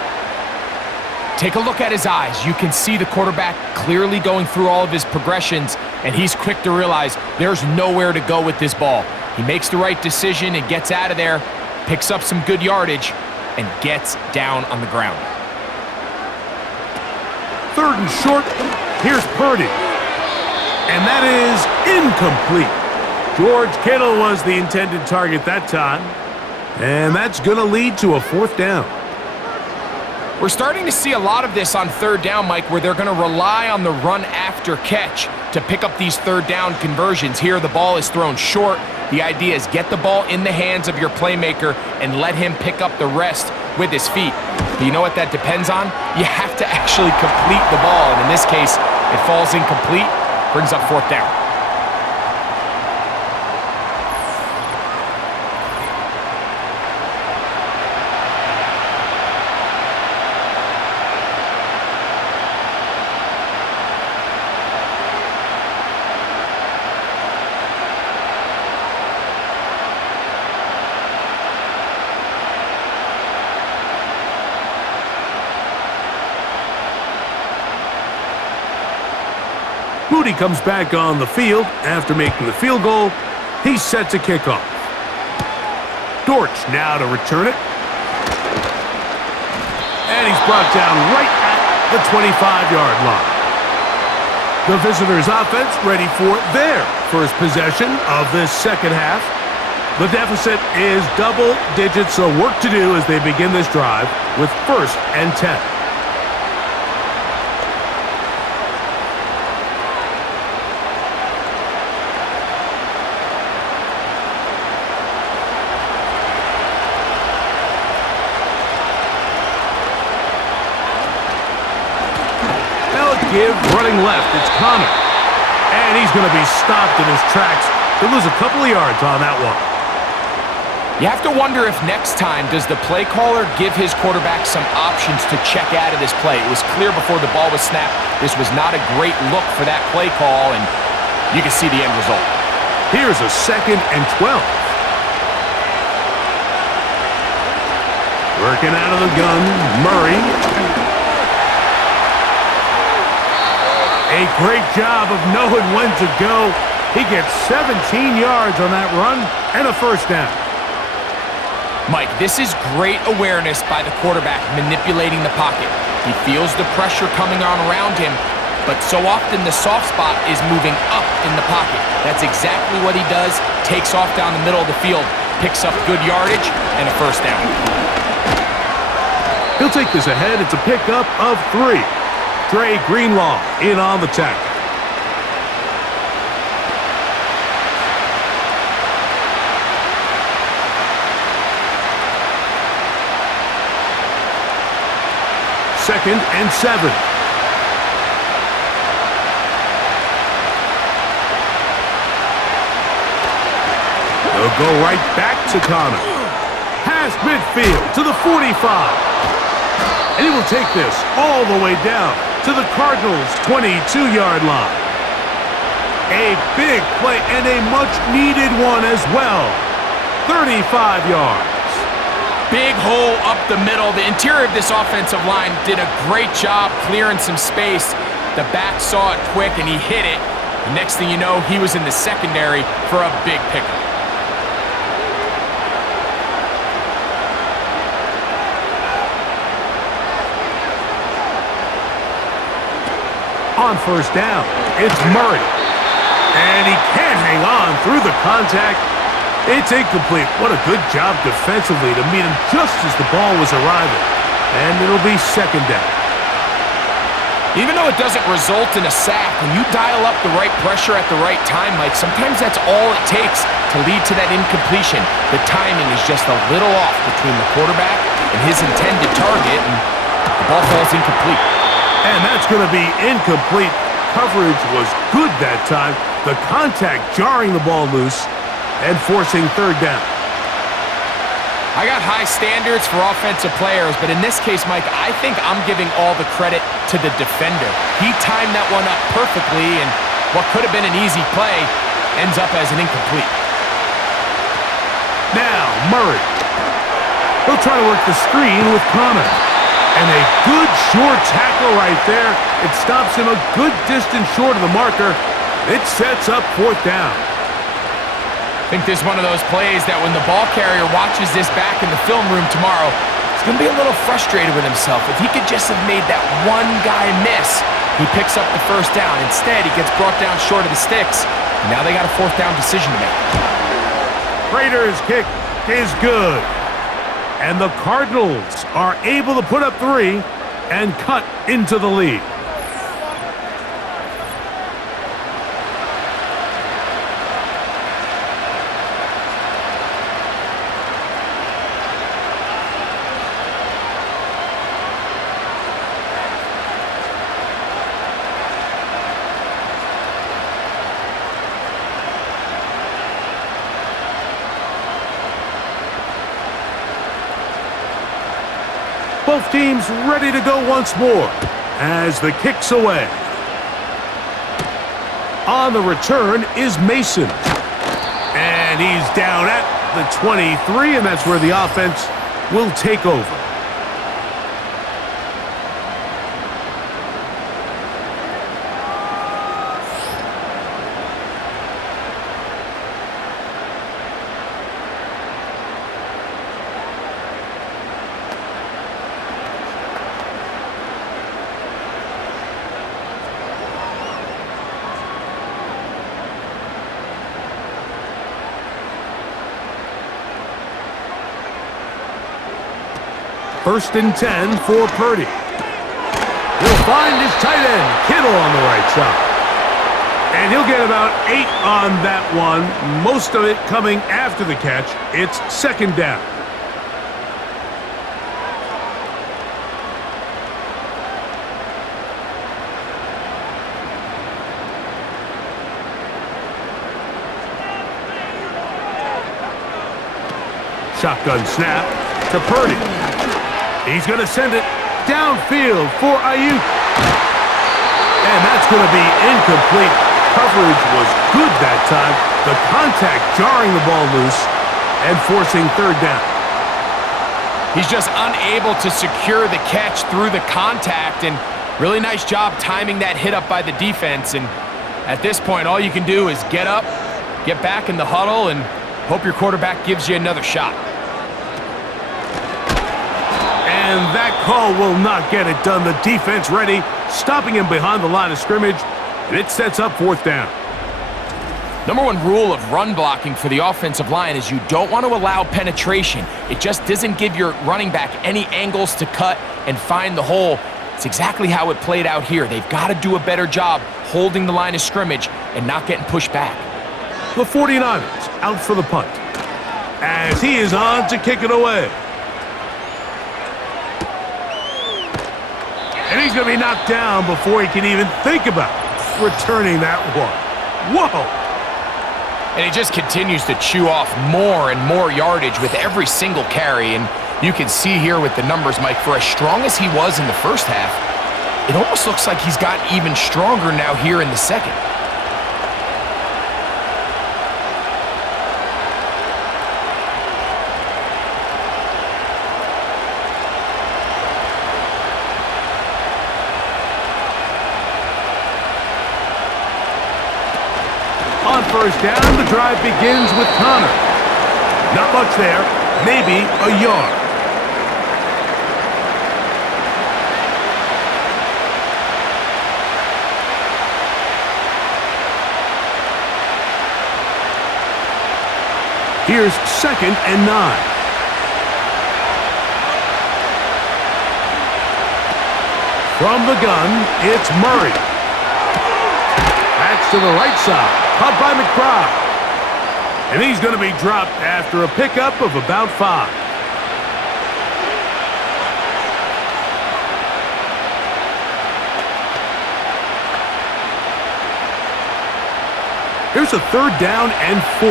Take a look at his eyes. You can see the quarterback clearly going through all of his progressions, and he's quick to realize there's nowhere to go with this ball. He makes the right decision and gets out of there, picks up some good yardage, and gets down on the ground. 3rd and short. Here's Purdy. And that is incomplete. George Kittle was the intended target that time. And that's going to lead to a 4th down. We're starting to see a lot of this on 3rd down, Mike, where they're going to rely on the run after catch to pick up these 3rd down conversions. Here, the ball is thrown short. The idea is get the ball in the hands of your playmaker and let him pick up the rest with his feet. But you know what that depends on? You have to actually complete the ball. And in this case, it falls incomplete, brings up 4th down. Moody comes back on the field after making the field goal. He's set to kick off. Dortch now to return it. And he's brought down right at the 25-yard line. The visitors' offense ready for their first possession of this second half. The deficit is double digits, so work to do as they begin this drive with 1st and 10. Running left, it's Connor. And he's going to be stopped in his tracks. He'll lose a couple of yards on that one. You have to wonder if next time does the play caller give his quarterback some options to check out of this play. It was clear before the ball was snapped this was not a great look for that play call, and you can see the end result. Here's a 2nd and 12. Working out of the gun, Murray. A great job of knowing when to go. He gets 17 yards on that run and a 1st down. Mike, this is great awareness by the quarterback manipulating the pocket. He feels the pressure coming on around him, but so often the soft spot is moving up in the pocket. That's exactly what he does. Takes off down the middle of the field, picks up good yardage, and a 1st down. He'll take this ahead. It's a pickup of 3. Dre Greenlaw in on the tackle. Second and 7. They'll go right back to Connor. Past midfield to the 45. And he will take this all the way down to the Cardinals' 22-yard line. A big play and a much-needed one as well. 35 yards. Big hole up the middle. The interior of this offensive line did a great job clearing some space. The back saw it quick, and he hit it. The next thing you know, he was in the secondary for a big pickup. On 1st down, it's Murray. And he can't hang on through the contact. It's incomplete. What a good job defensively to meet him just as the ball was arriving. And it'll be 2nd down. Even though it doesn't result in a sack, when you dial up the right pressure at the right time, Mike, sometimes that's all it takes to lead to that incompletion. The timing is just a little off between the quarterback and his intended target, and the ball falls incomplete. And that's going to be incomplete. Coverage was good that time. The contact jarring the ball loose and forcing 3rd down. I got high standards for offensive players, but in this case, Mike, I think I'm giving all the credit to the defender. He timed that one up perfectly, and what could have been an easy play ends up as an incomplete. Now, Murray. He'll try to work the screen with Connor. And a good short tackle right there. It stops him a good distance short of the marker. It sets up 4th down. I think this is one of those plays that when the ball carrier watches this back in the film room tomorrow, he's going to be a little frustrated with himself. If he could just have made that one guy miss, he picks up the 1st down. Instead, he gets brought down short of the sticks. And now they got a 4th down decision to make. Raiders' kick is good. And the Cardinals are able to put up 3 and cut into the lead. Both teams ready to go once more as the kick's away. On the return is Mason. And he's down at the 23, and that's where the offense will take over. First and 10 for Purdy. He'll find his tight end, Kittle, on the right side. And he'll get about 8 on that one, most of it coming after the catch. It's second down. Shotgun snap to Purdy. He's going to send it downfield for Ayuk. And that's going to be incomplete. Coverage was good that time. The contact jarring the ball loose and forcing third down. He's just unable to secure the catch through the contact, and really nice job timing that hit up by the defense. And at this point, all you can do is get up, get back in the huddle, and hope your quarterback gives you another shot. And that call will not get it done. The defense ready, stopping him behind the line of scrimmage, and it sets up fourth down. Number one rule of run blocking for the offensive line is you don't want to allow penetration. It just doesn't give your running back any angles to cut and find the hole. It's exactly how it played out here. They've got to do a better job holding the line of scrimmage and not getting pushed back. The 49ers out for the punt as he is on to kick it away. And he's going to be knocked down before he can even think about returning that one. Whoa! And he just continues to chew off more and more yardage with every single carry. And you can see here with the numbers, Mike, for as strong as he was in the first half, it almost looks like he's gotten even stronger now here in the second. On first down, the drive begins with Connor. Not much there, maybe a yard. Here's second and 9. From the gun, it's Murray. Backs to the right side. Caught by McBride. And he's going to be dropped after a pickup of about 5. Here's a third down and 4.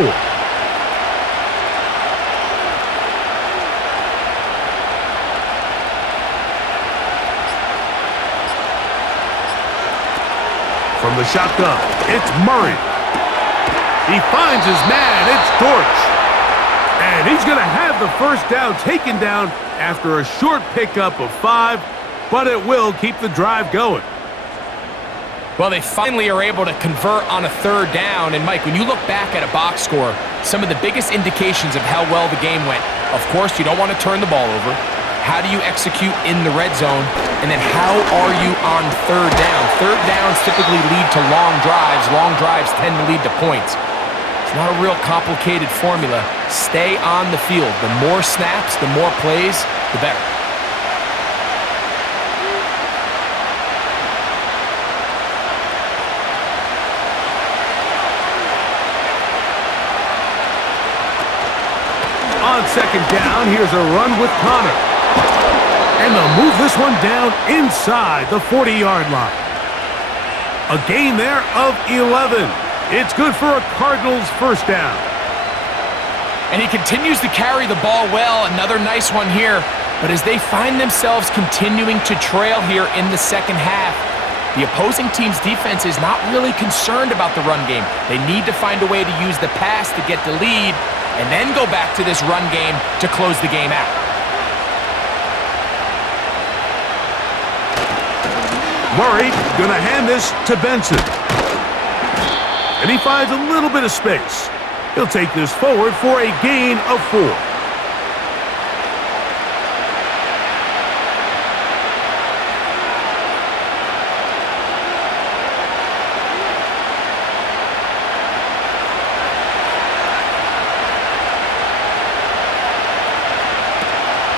From the shotgun, it's Murray. He finds his man, it's Dortch. And he's going to have the first down taken down after a short pickup of 5, but it will keep the drive going. Well, they finally are able to convert on a third down. And, Mike, when you look back at a box score, some of the biggest indications of how well the game went, of course, you don't want to turn the ball over. How do you execute in the red zone? And then how are you on third down? Third downs typically lead to long drives. Long drives tend to lead to points. It's not a real complicated formula. Stay on the field. The more snaps, the more plays, the better. On second down, here's a run with Connor. And they'll move this one down inside the 40-yard line. A gain there of 11. It's good for a Cardinals first down. And he continues to carry the ball well. Another nice one here. But as they find themselves continuing to trail here in the second half, the opposing team's defense is not really concerned about the run game. They need to find a way to use the pass to get the lead and then go back to this run game to close the game out. Murray going to hand this to Benson. And he finds a little bit of space. He'll take this forward for a gain of 4.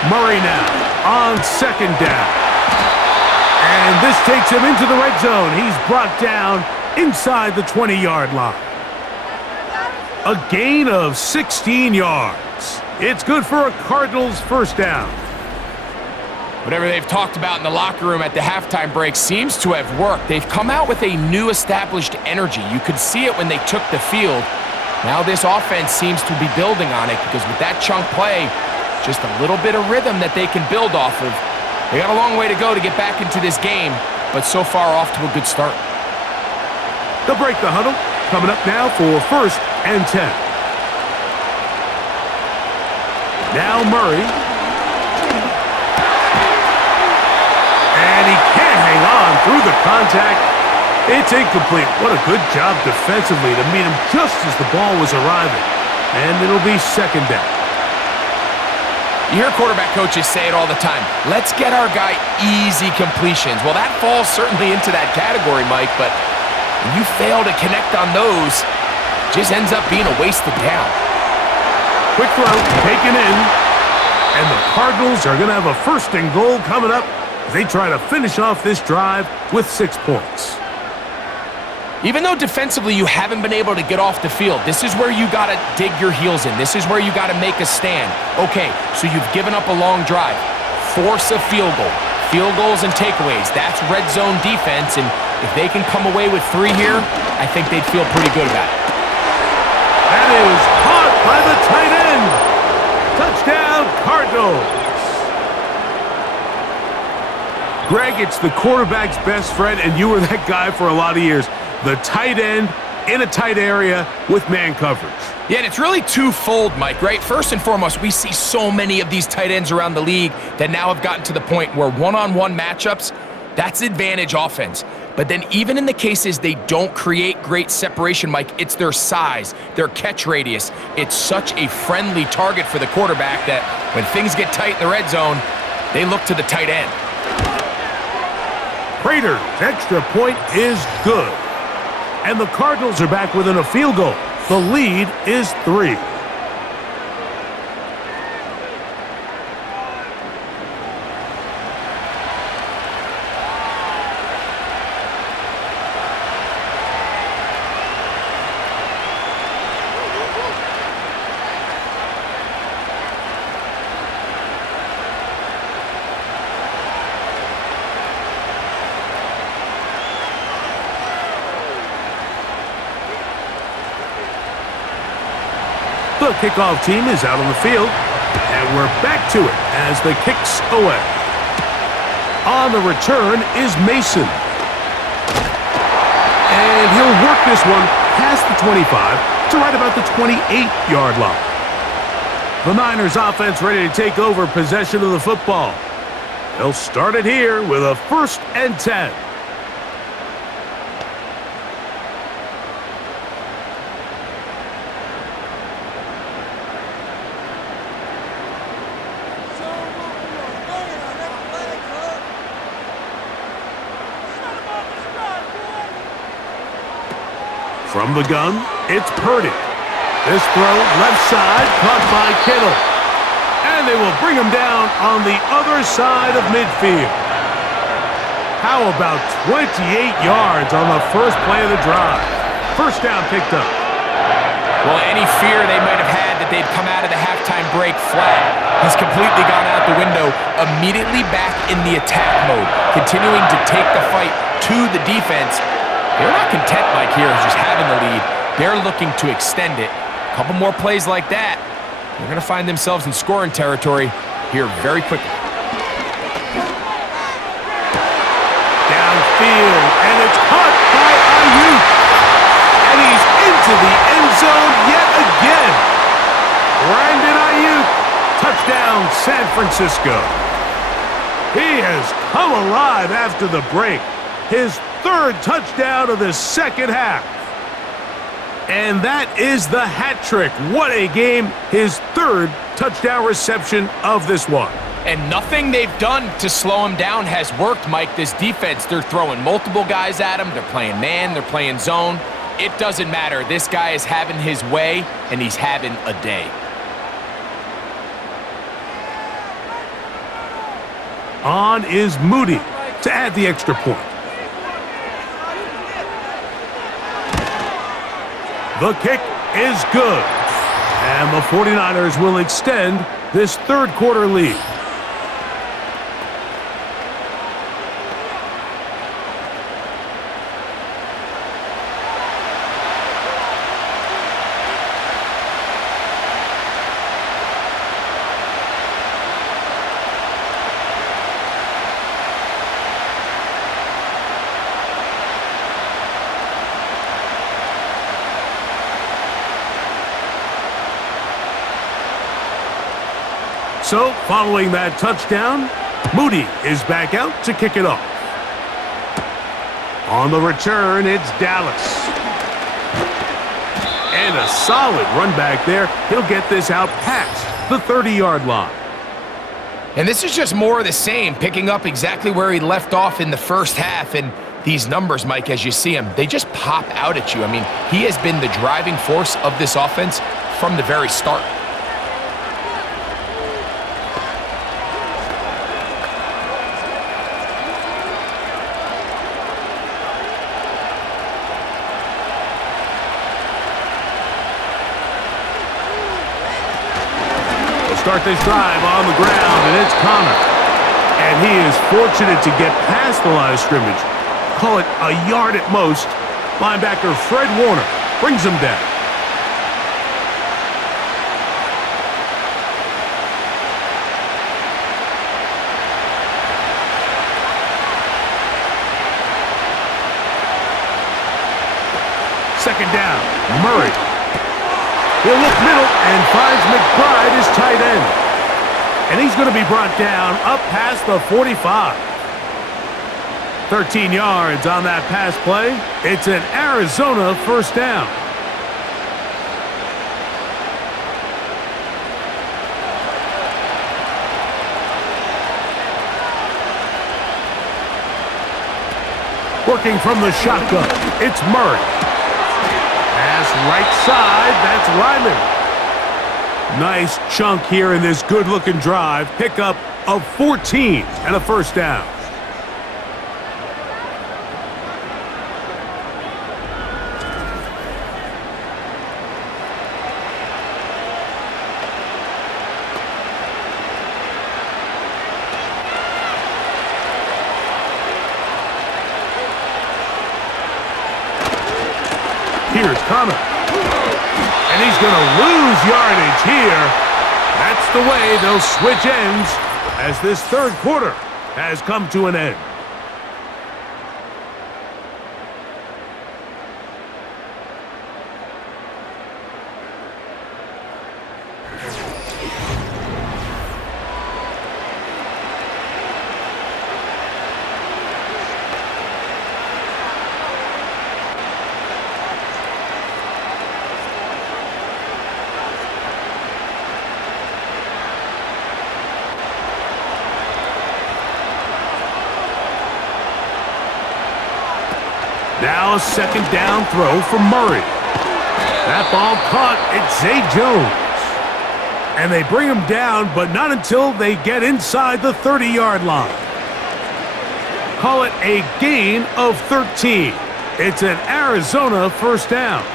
Murray now on second down. And this takes him into the red zone. He's brought down inside the 20-yard line. A gain of 16 yards. It's good for a Cardinals first down. Whatever they've talked about in the locker room at the halftime break seems to have worked. They've come out with a new established energy. You could see it when they took the field. Now this offense seems to be building on it because with that chunk play, just a little bit of rhythm that they can build off of. They got a long way to go to get back into this game, but so far off to a good start. They'll break the huddle. Coming up now for 1st and 10. Now Murray. And he can't hang on through the contact. It's incomplete. What a good job defensively to meet him just as the ball was arriving. And it'll be second down. You hear quarterback coaches say it all the time. Let's get our guy easy completions. Well, that falls certainly into that category, Mike, but when you fail to connect on those, it just ends up being a wasted down. Quick throw, taken in. And the Cardinals are going to have a 1st and goal coming up as they try to finish off this drive with 6 points. Even though defensively you haven't been able to get off the field, this is where you got to dig your heels in. This is where you got to make a stand. Okay, so you've given up a long drive. Force a field goal. Field goals and takeaways. That's red zone defense, and if they can come away with 3 here, I think they'd feel pretty good about it. That is caught by the tight end. Touchdown, Cardinals. Greg, it's the quarterback's best friend, and you were that guy for a lot of years. The tight end in a tight area with man coverage. Yeah, and it's really twofold, Mike, right? First and foremost, we see so many of these tight ends around the league that now have gotten to the point where one-on-one matchups, that's advantage offense. But then even in the cases they don't create great separation, Mike, it's their size, their catch radius. It's such a friendly target for the quarterback that when things get tight in the red zone, they look to the tight end. Prater's extra point is good. And the Cardinals are back within a field goal. The lead is 3. The kickoff team is out on the field, and we're back to it as the kick's away. On the return is Mason. And he'll work this one past the 25 to right about the 28-yard line. The Niners offense ready to take over possession of the football. They'll start it here with a 1st and 10. From the gun, it's Purdy. This throw, left side, caught by Kittle. And they will bring him down on the other side of midfield. How about 28 yards on the first play of the drive? First down picked up. Well, any fear they might have had that they'd come out of the halftime break flat has completely gone out the window. Immediately back in the attack mode, continuing to take the fight to the defense. They're not content, Mike, here as just having the lead. They're looking to extend it. A couple more plays like that, they're going to find themselves in scoring territory here very quickly. Downfield, and it's caught by Ayuk. And he's into the end zone yet again. Brandon Ayuk, touchdown San Francisco. He has come alive after the break. His 3rd touchdown of the second half. And that is the hat trick. What a game. His 3rd touchdown reception of this one. And nothing they've done to slow him down has worked, Mike. This defense, they're throwing multiple guys at him. They're playing man, they're playing zone. It doesn't matter. This guy is having his way, and he's having a day. On is Moody to add the extra point. The kick is good. And the 49ers will extend this third quarter lead. So, following that touchdown, Moody is back out to kick it off. On the return, it's Dallas. And a solid run back there. He'll get this out past the 30-yard line. And this is just more of the same, picking up exactly where he left off in the first half. And these numbers, Mike, as you see him, they just pop out at you. I mean, he has been the driving force of this offense from the very start. Start this drive on the ground, and it's Connor. And he is fortunate to get past the line of scrimmage. Call it a yard at most. Linebacker Fred Warner brings him down. Second down, Murray. He'll look middle and finds McBride as tight end. And he's going to be brought down up past the 45. 13 yards on that pass play. It's an Arizona first down. Working from the shotgun, it's Murray. Pass right side, that's Ryman. Nice chunk here in this good-looking drive. Pickup of 14 and a first down. Here's Connor. And he's going to lose yardage here. That's the way they'll switch ends as this third quarter has come to an end. Now a second down throw for Murray. That ball caught. It's Zay Jones. And they bring him down, but not until they get inside the 30-yard line. Call it a gain of 13. It's an Arizona first down.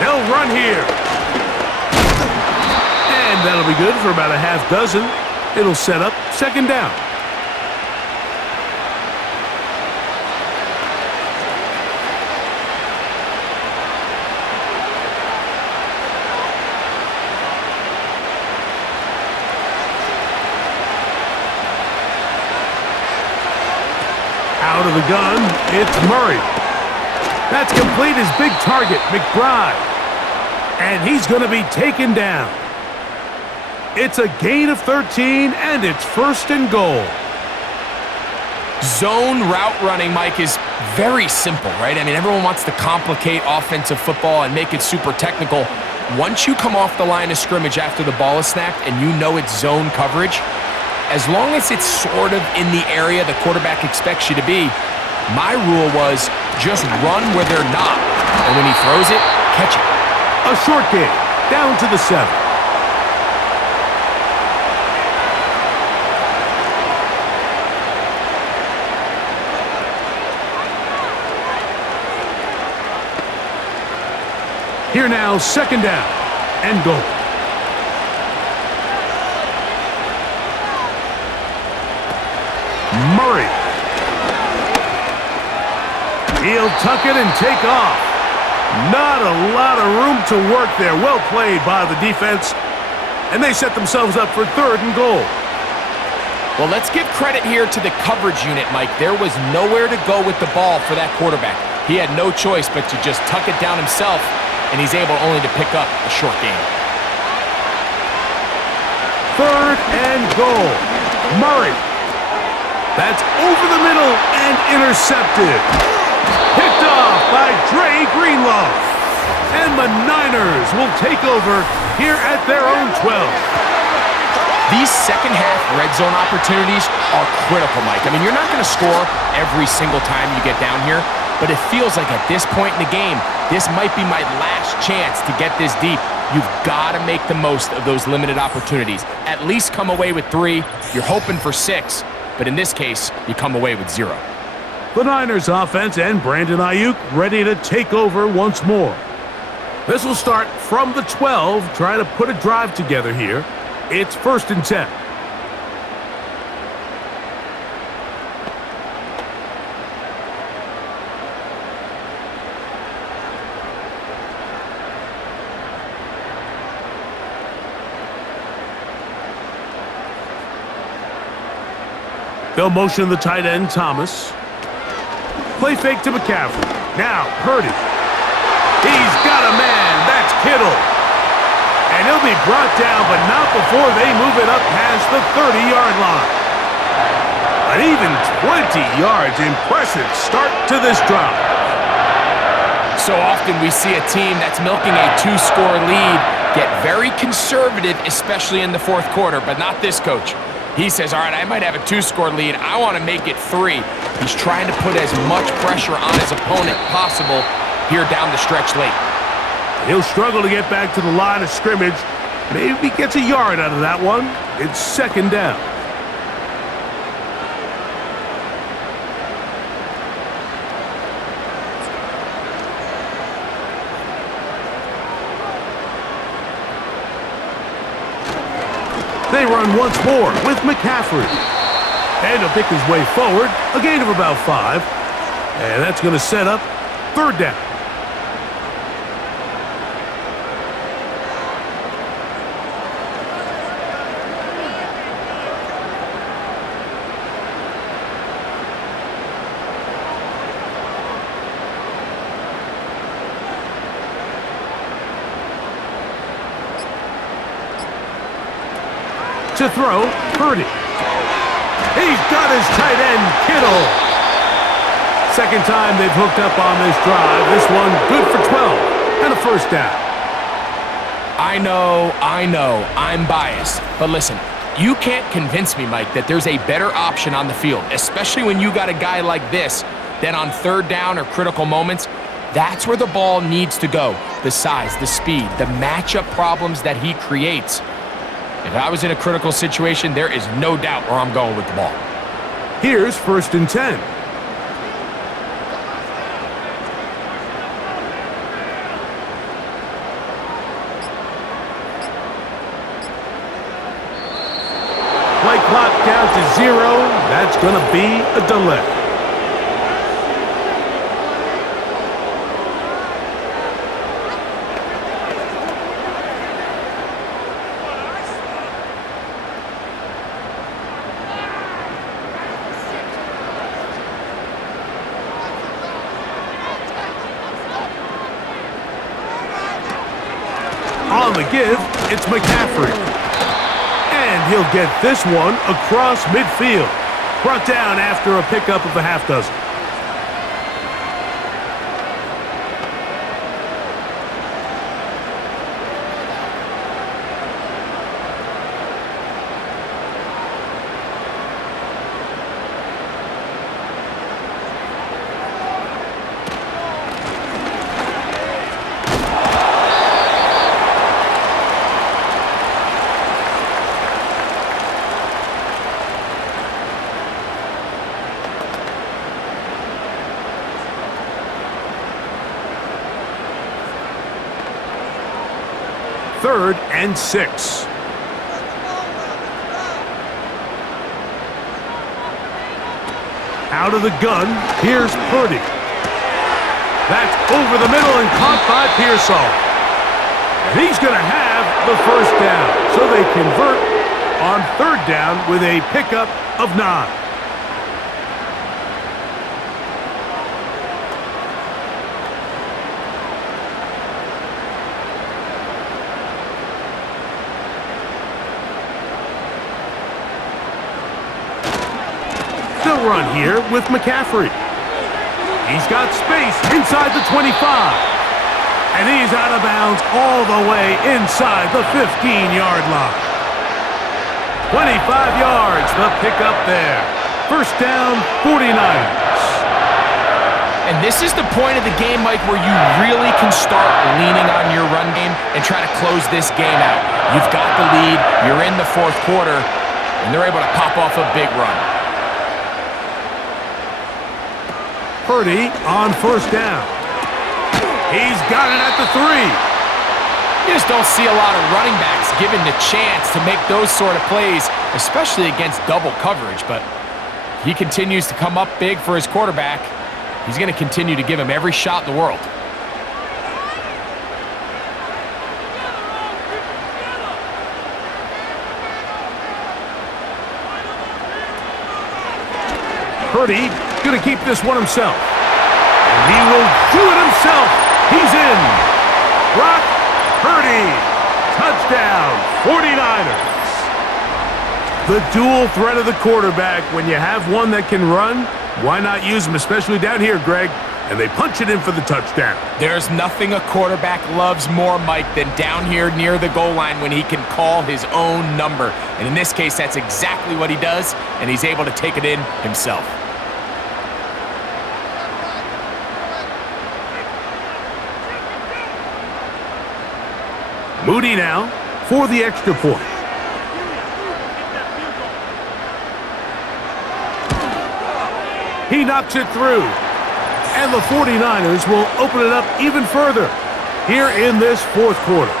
They'll run here. And that'll be good for about a half dozen. It'll set up second down. Out of the gun, it's Murray. That's complete his big target, McBride. And he's going to be taken down. It's a gain of 13, and it's first and goal. Zone route running, Mike, is very simple, right? I mean, everyone wants to complicate offensive football and make it super technical. Once you come off the line of scrimmage after the ball is snapped and you know it's zone coverage, as long as it's sort of in the area the quarterback expects you to be, my rule was just run where they're not. And when he throws it, catch it. A short game, down to the 7. Here now, 2nd down and goal. Murray. He'll tuck it and take off. Not a lot of room to work there. Well played by the defense. And they set themselves up for 3rd and goal. Well, let's give credit here to the coverage unit, Mike. There was nowhere to go with the ball for that quarterback. He had no choice but to just tuck it down himself, and he's able only to pick up a short gain. 3rd and goal. Murray. That's over the middle and intercepted. Picked off by Dre Greenlaw. And the Niners will take over here at their own 12. These second-half red zone opportunities are critical, Mike. I mean, you're not going to score every single time you get down here, but it feels like at this point in the game, this might be my last chance to get this deep. You've got to make the most of those limited opportunities. At least come away with 3. You're hoping for 6, but in this case, you come away with 0. The Niners offense and Brandon Ayuk ready to take over once more. This will start from the 12, trying to put a drive together here. It's 1st and 10. They'll motion the tight end, Thomas. Play fake to McCaffrey. Now, Purdy. He's got a man. That's Kittle. And he'll be brought down, but not before they move it up past the 30-yard line. An even 20 yards. Impressive start to this drive. So often we see a team that's milking a 2-score lead get very conservative, especially in the 4th quarter, but not this coach. He says, all right, I might have a 2-score lead. I want to make it 3. He's trying to put as much pressure on his opponent possible here down the stretch late. He'll struggle to get back to the line of scrimmage. Maybe gets a yard out of that one. It's 2nd down. They run once more with McCaffrey. And he'll pick his way forward, a gain of about 5. And that's going to set up 3rd down. To throw, Purdy. He's got his tight end, Kittle. 2nd time they've hooked up on this drive. This one good for 12 and a 1st down. I know, I'm biased. But listen, you can't convince me, Mike, that there's a better option on the field, especially when you got a guy like this, that on 3rd down or critical moments, that's where the ball needs to go. The size, the speed, the matchup problems that he creates. If I was in a critical situation, there is no doubt where I'm going with the ball. Here's 1st and 10. Play clock down to 0. That's going to be a delay. On the give, it's McCaffrey. And he'll get this one across midfield. Brought down after a pickup of a half dozen. 3rd and 6. Out of the gun, here's Purdy. That's over the middle and caught by Pearsall. And he's going to have the first down. So they convert on 3rd down with a pickup of 9. Still run here with McCaffrey. He's got space inside the 25. And he's out of bounds all the way inside the 15-yard line. 25 yards, the pickup there. First down, 49ers. And this is the point of the game, Mike, where you really can start leaning on your run game and try to close this game out. You've got the lead, you're in the 4th quarter, and they're able to pop off a big run. Purdy on 1st down. He's got it at the 3. You just don't see a lot of running backs given the chance to make those sort of plays, especially against double coverage. But he continues to come up big for his quarterback. He's going to continue to give him every shot in the world. Purdy going to keep this one himself. And he will do it himself. He's in. Brock Purdy. Touchdown, 49ers. The dual threat of the quarterback. When you have one that can run, why not use him, especially down here, Greg? And they punch it in for the touchdown. There's nothing a quarterback loves more, Mike, than down here near the goal line when he can call his own number. And in this case, that's exactly what he does, and he's able to take it in himself. Moody now for the extra point. He knocks it through. And the 49ers will open it up even further here in this 4th quarter.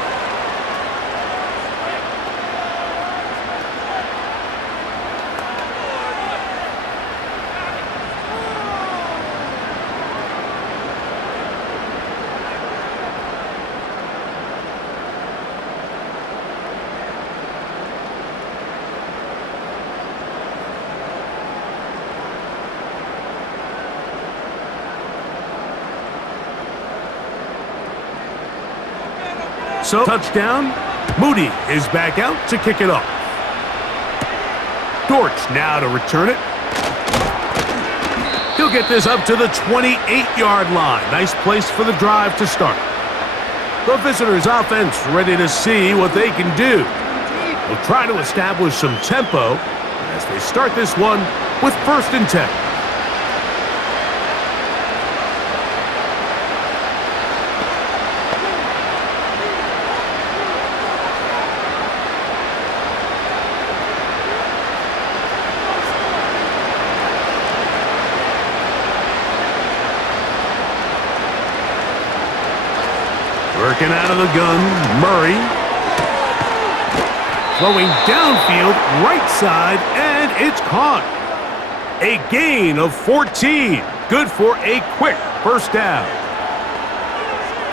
So, touchdown. Moody is back out to kick it off. Dortch now to return it. He'll get this up to the 28-yard line. Nice place for the drive to start. The visitors' offense ready to see what they can do. They'll try to establish some tempo as they start this one with 1st and 10. Working out of the gun, Murray. Throwing downfield, right side, and it's caught. A gain of 14. Good for a quick first down.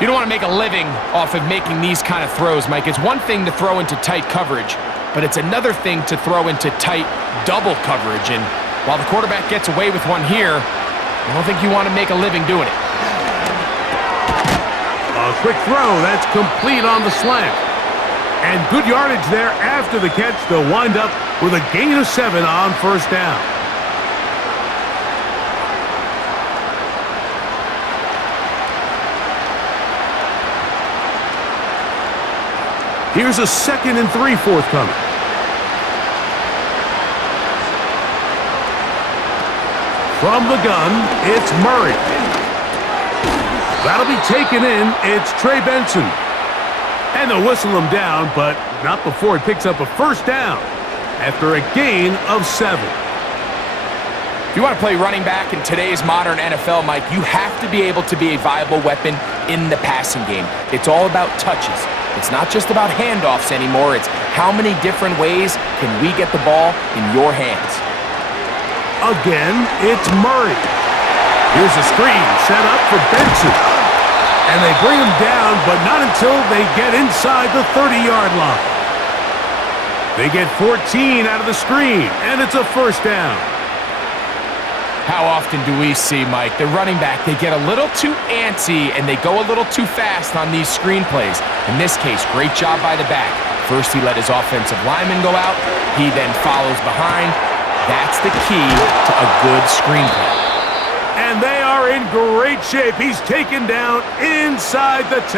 You don't want to make a living off of making these kind of throws, Mike. It's one thing to throw into tight coverage, but it's another thing to throw into tight double coverage. And while the quarterback gets away with one here, I don't think you want to make a living doing it. A quick throw, that's complete on the slant. And good yardage there after the catch. They'll wind up with a gain of 7 on first down. Here's a 2nd and 3 forthcoming. From the gun, it's Murray. That'll be taken in. It's Trey Benson. And they'll whistle him down, but not before he picks up a first down after a gain of 7. If you want to play running back in today's modern NFL, Mike, you have to be able to be a viable weapon in the passing game. It's all about touches. It's not just about handoffs anymore. It's how many different ways can we get the ball in your hands. Again, it's Murray. Here's a screen set up for Benson. And they bring him down, but not until they get inside the 30-yard line. They get 14 out of the screen, and it's a first down. How often do we see, Mike, the running back, they get a little too antsy and they go a little too fast on these screen plays. In this case, great job by the back. First, he let his offensive lineman go out. He then follows behind. That's the key to a good screen play. And they are in great shape. He's taken down inside the 10.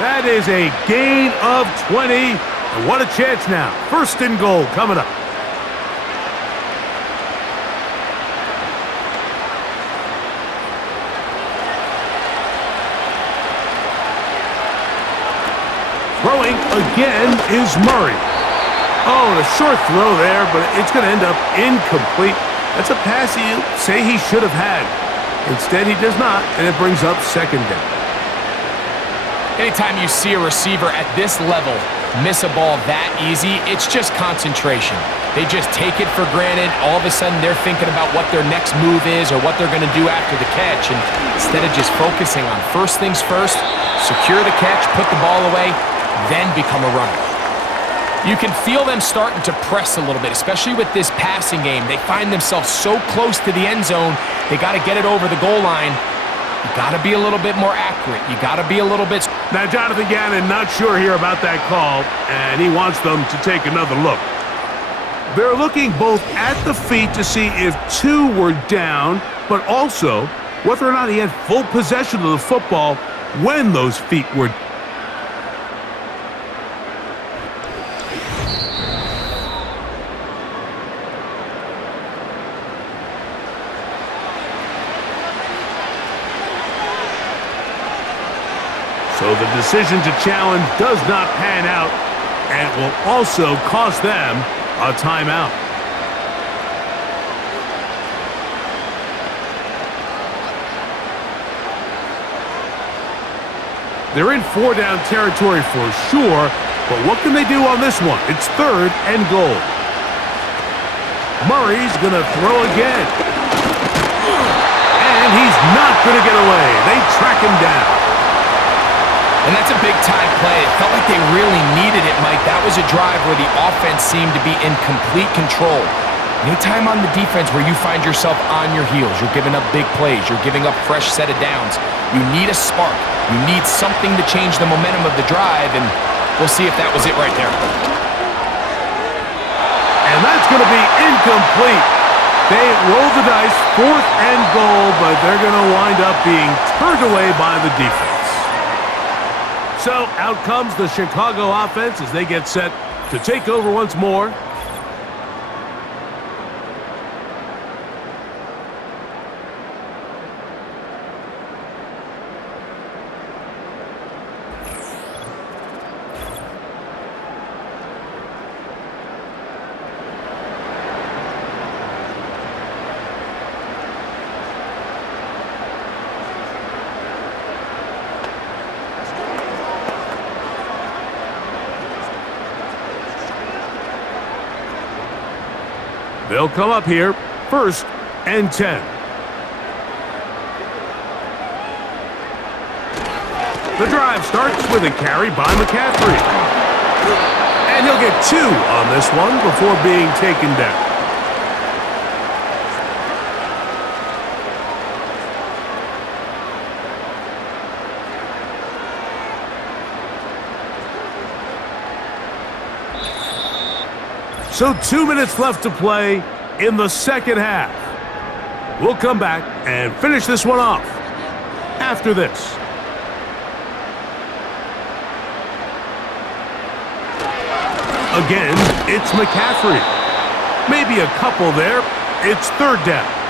That is a gain of 20. And what a chance now. First and goal coming up. Throwing again is Murray. Oh, and a short throw there, but it's going to end up incomplete. That's a pass you say he should have had. Instead, he does not, and it brings up second down. Anytime you see a receiver at this level miss a ball that easy, it's just concentration. They just take it for granted. All of a sudden, they're thinking about what their next move is or what they're going to do after the catch. And instead of just focusing on first things first, secure the catch, put the ball away, then become a runner. You can feel them starting to press a little bit, especially with this passing game. They find themselves so close to the end zone, they got to get it over the goal line. You got to be a little bit more accurate. You got to be a little bit... Now, Jonathan Gannon not sure here about that call, and he wants them to take another look. They're looking both at the feet to see if two were down, but also whether or not he had full possession of the football when those feet were down. So the decision to challenge does not pan out, and it will also cost them a timeout. They're in four-down territory for sure, but what can they do on this one? It's third and goal. Murray's going to throw again. And he's not going to get away. They track him down. And that's a big-time play. It felt like they really needed it, Mike. That was a drive where the offense seemed to be in complete control. Anytime on the defense where you find yourself on your heels, you're giving up big plays, you're giving up fresh set of downs, you need a spark. You need something to change the momentum of the drive, and we'll see if that was it right there. And that's going to be incomplete. They roll the dice, fourth and goal, but they're going to wind up being turned away by the defense. So out comes the Chicago offense as they get set to take over once more. They'll come up here, first and 10. The drive starts with a carry by McCaffrey. And he'll get 2 on this one before being taken down. So 2 minutes left to play in the second half. We'll come back and finish this one off after this. Again, it's McCaffrey. Maybe a couple there. It's third down.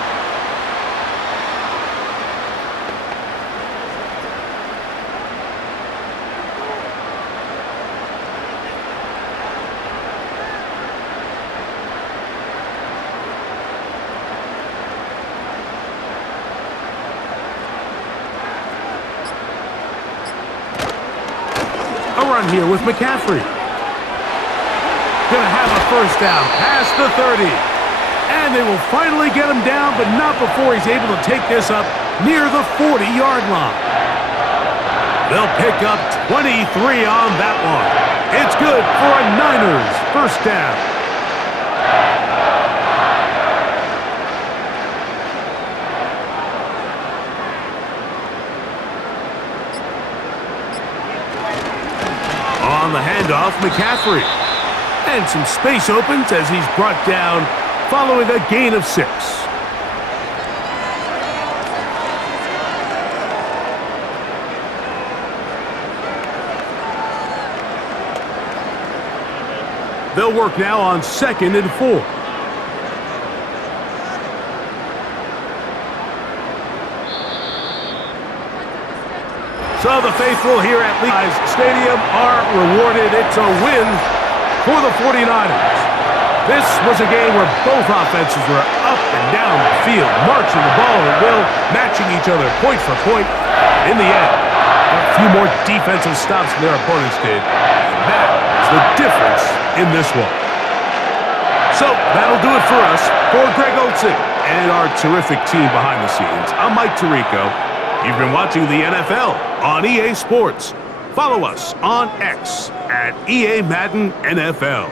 A run here with McCaffrey. Gonna have a first down past the 30. And they will finally get him down, but not before he's able to take this up near the 40-yard line. They'll pick up 23 on that one. It's good for a Niners first down. On the handoff, McCaffrey. And some space opens as he's brought down following a gain of 6. They'll work now on 2nd and 4. So the faithful here at Levi's Stadium are rewarded. It's a win for the 49ers. This was a game where both offenses were up and down the field, marching the ball at will, matching each other point for point. In the end, a few more defensive stops than their opponents did. That is the difference in this one. So that'll do it for us. For Greg Olsen and our terrific team behind the scenes, I'm Mike Tirico. You've been watching the NFL on EA Sports. Follow us on X at EA Madden NFL.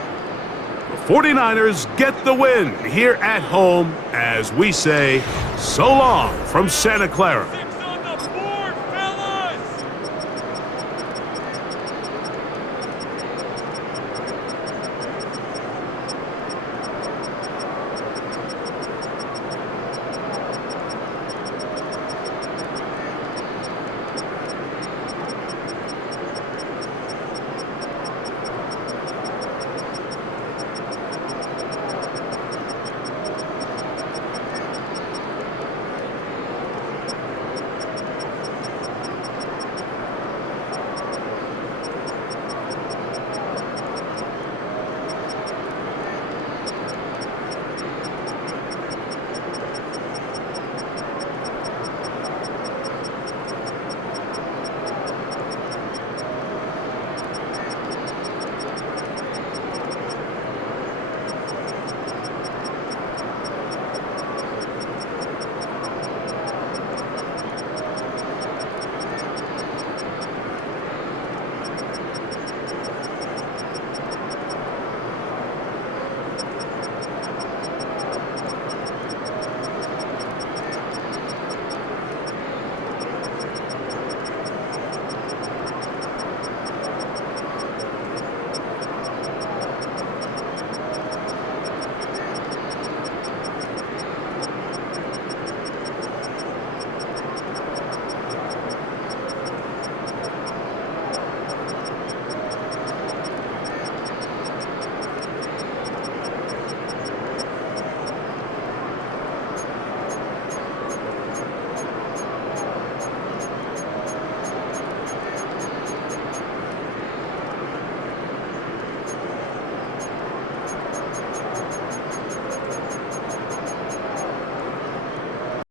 The 49ers get the win here at home as we say so long from Santa Clara.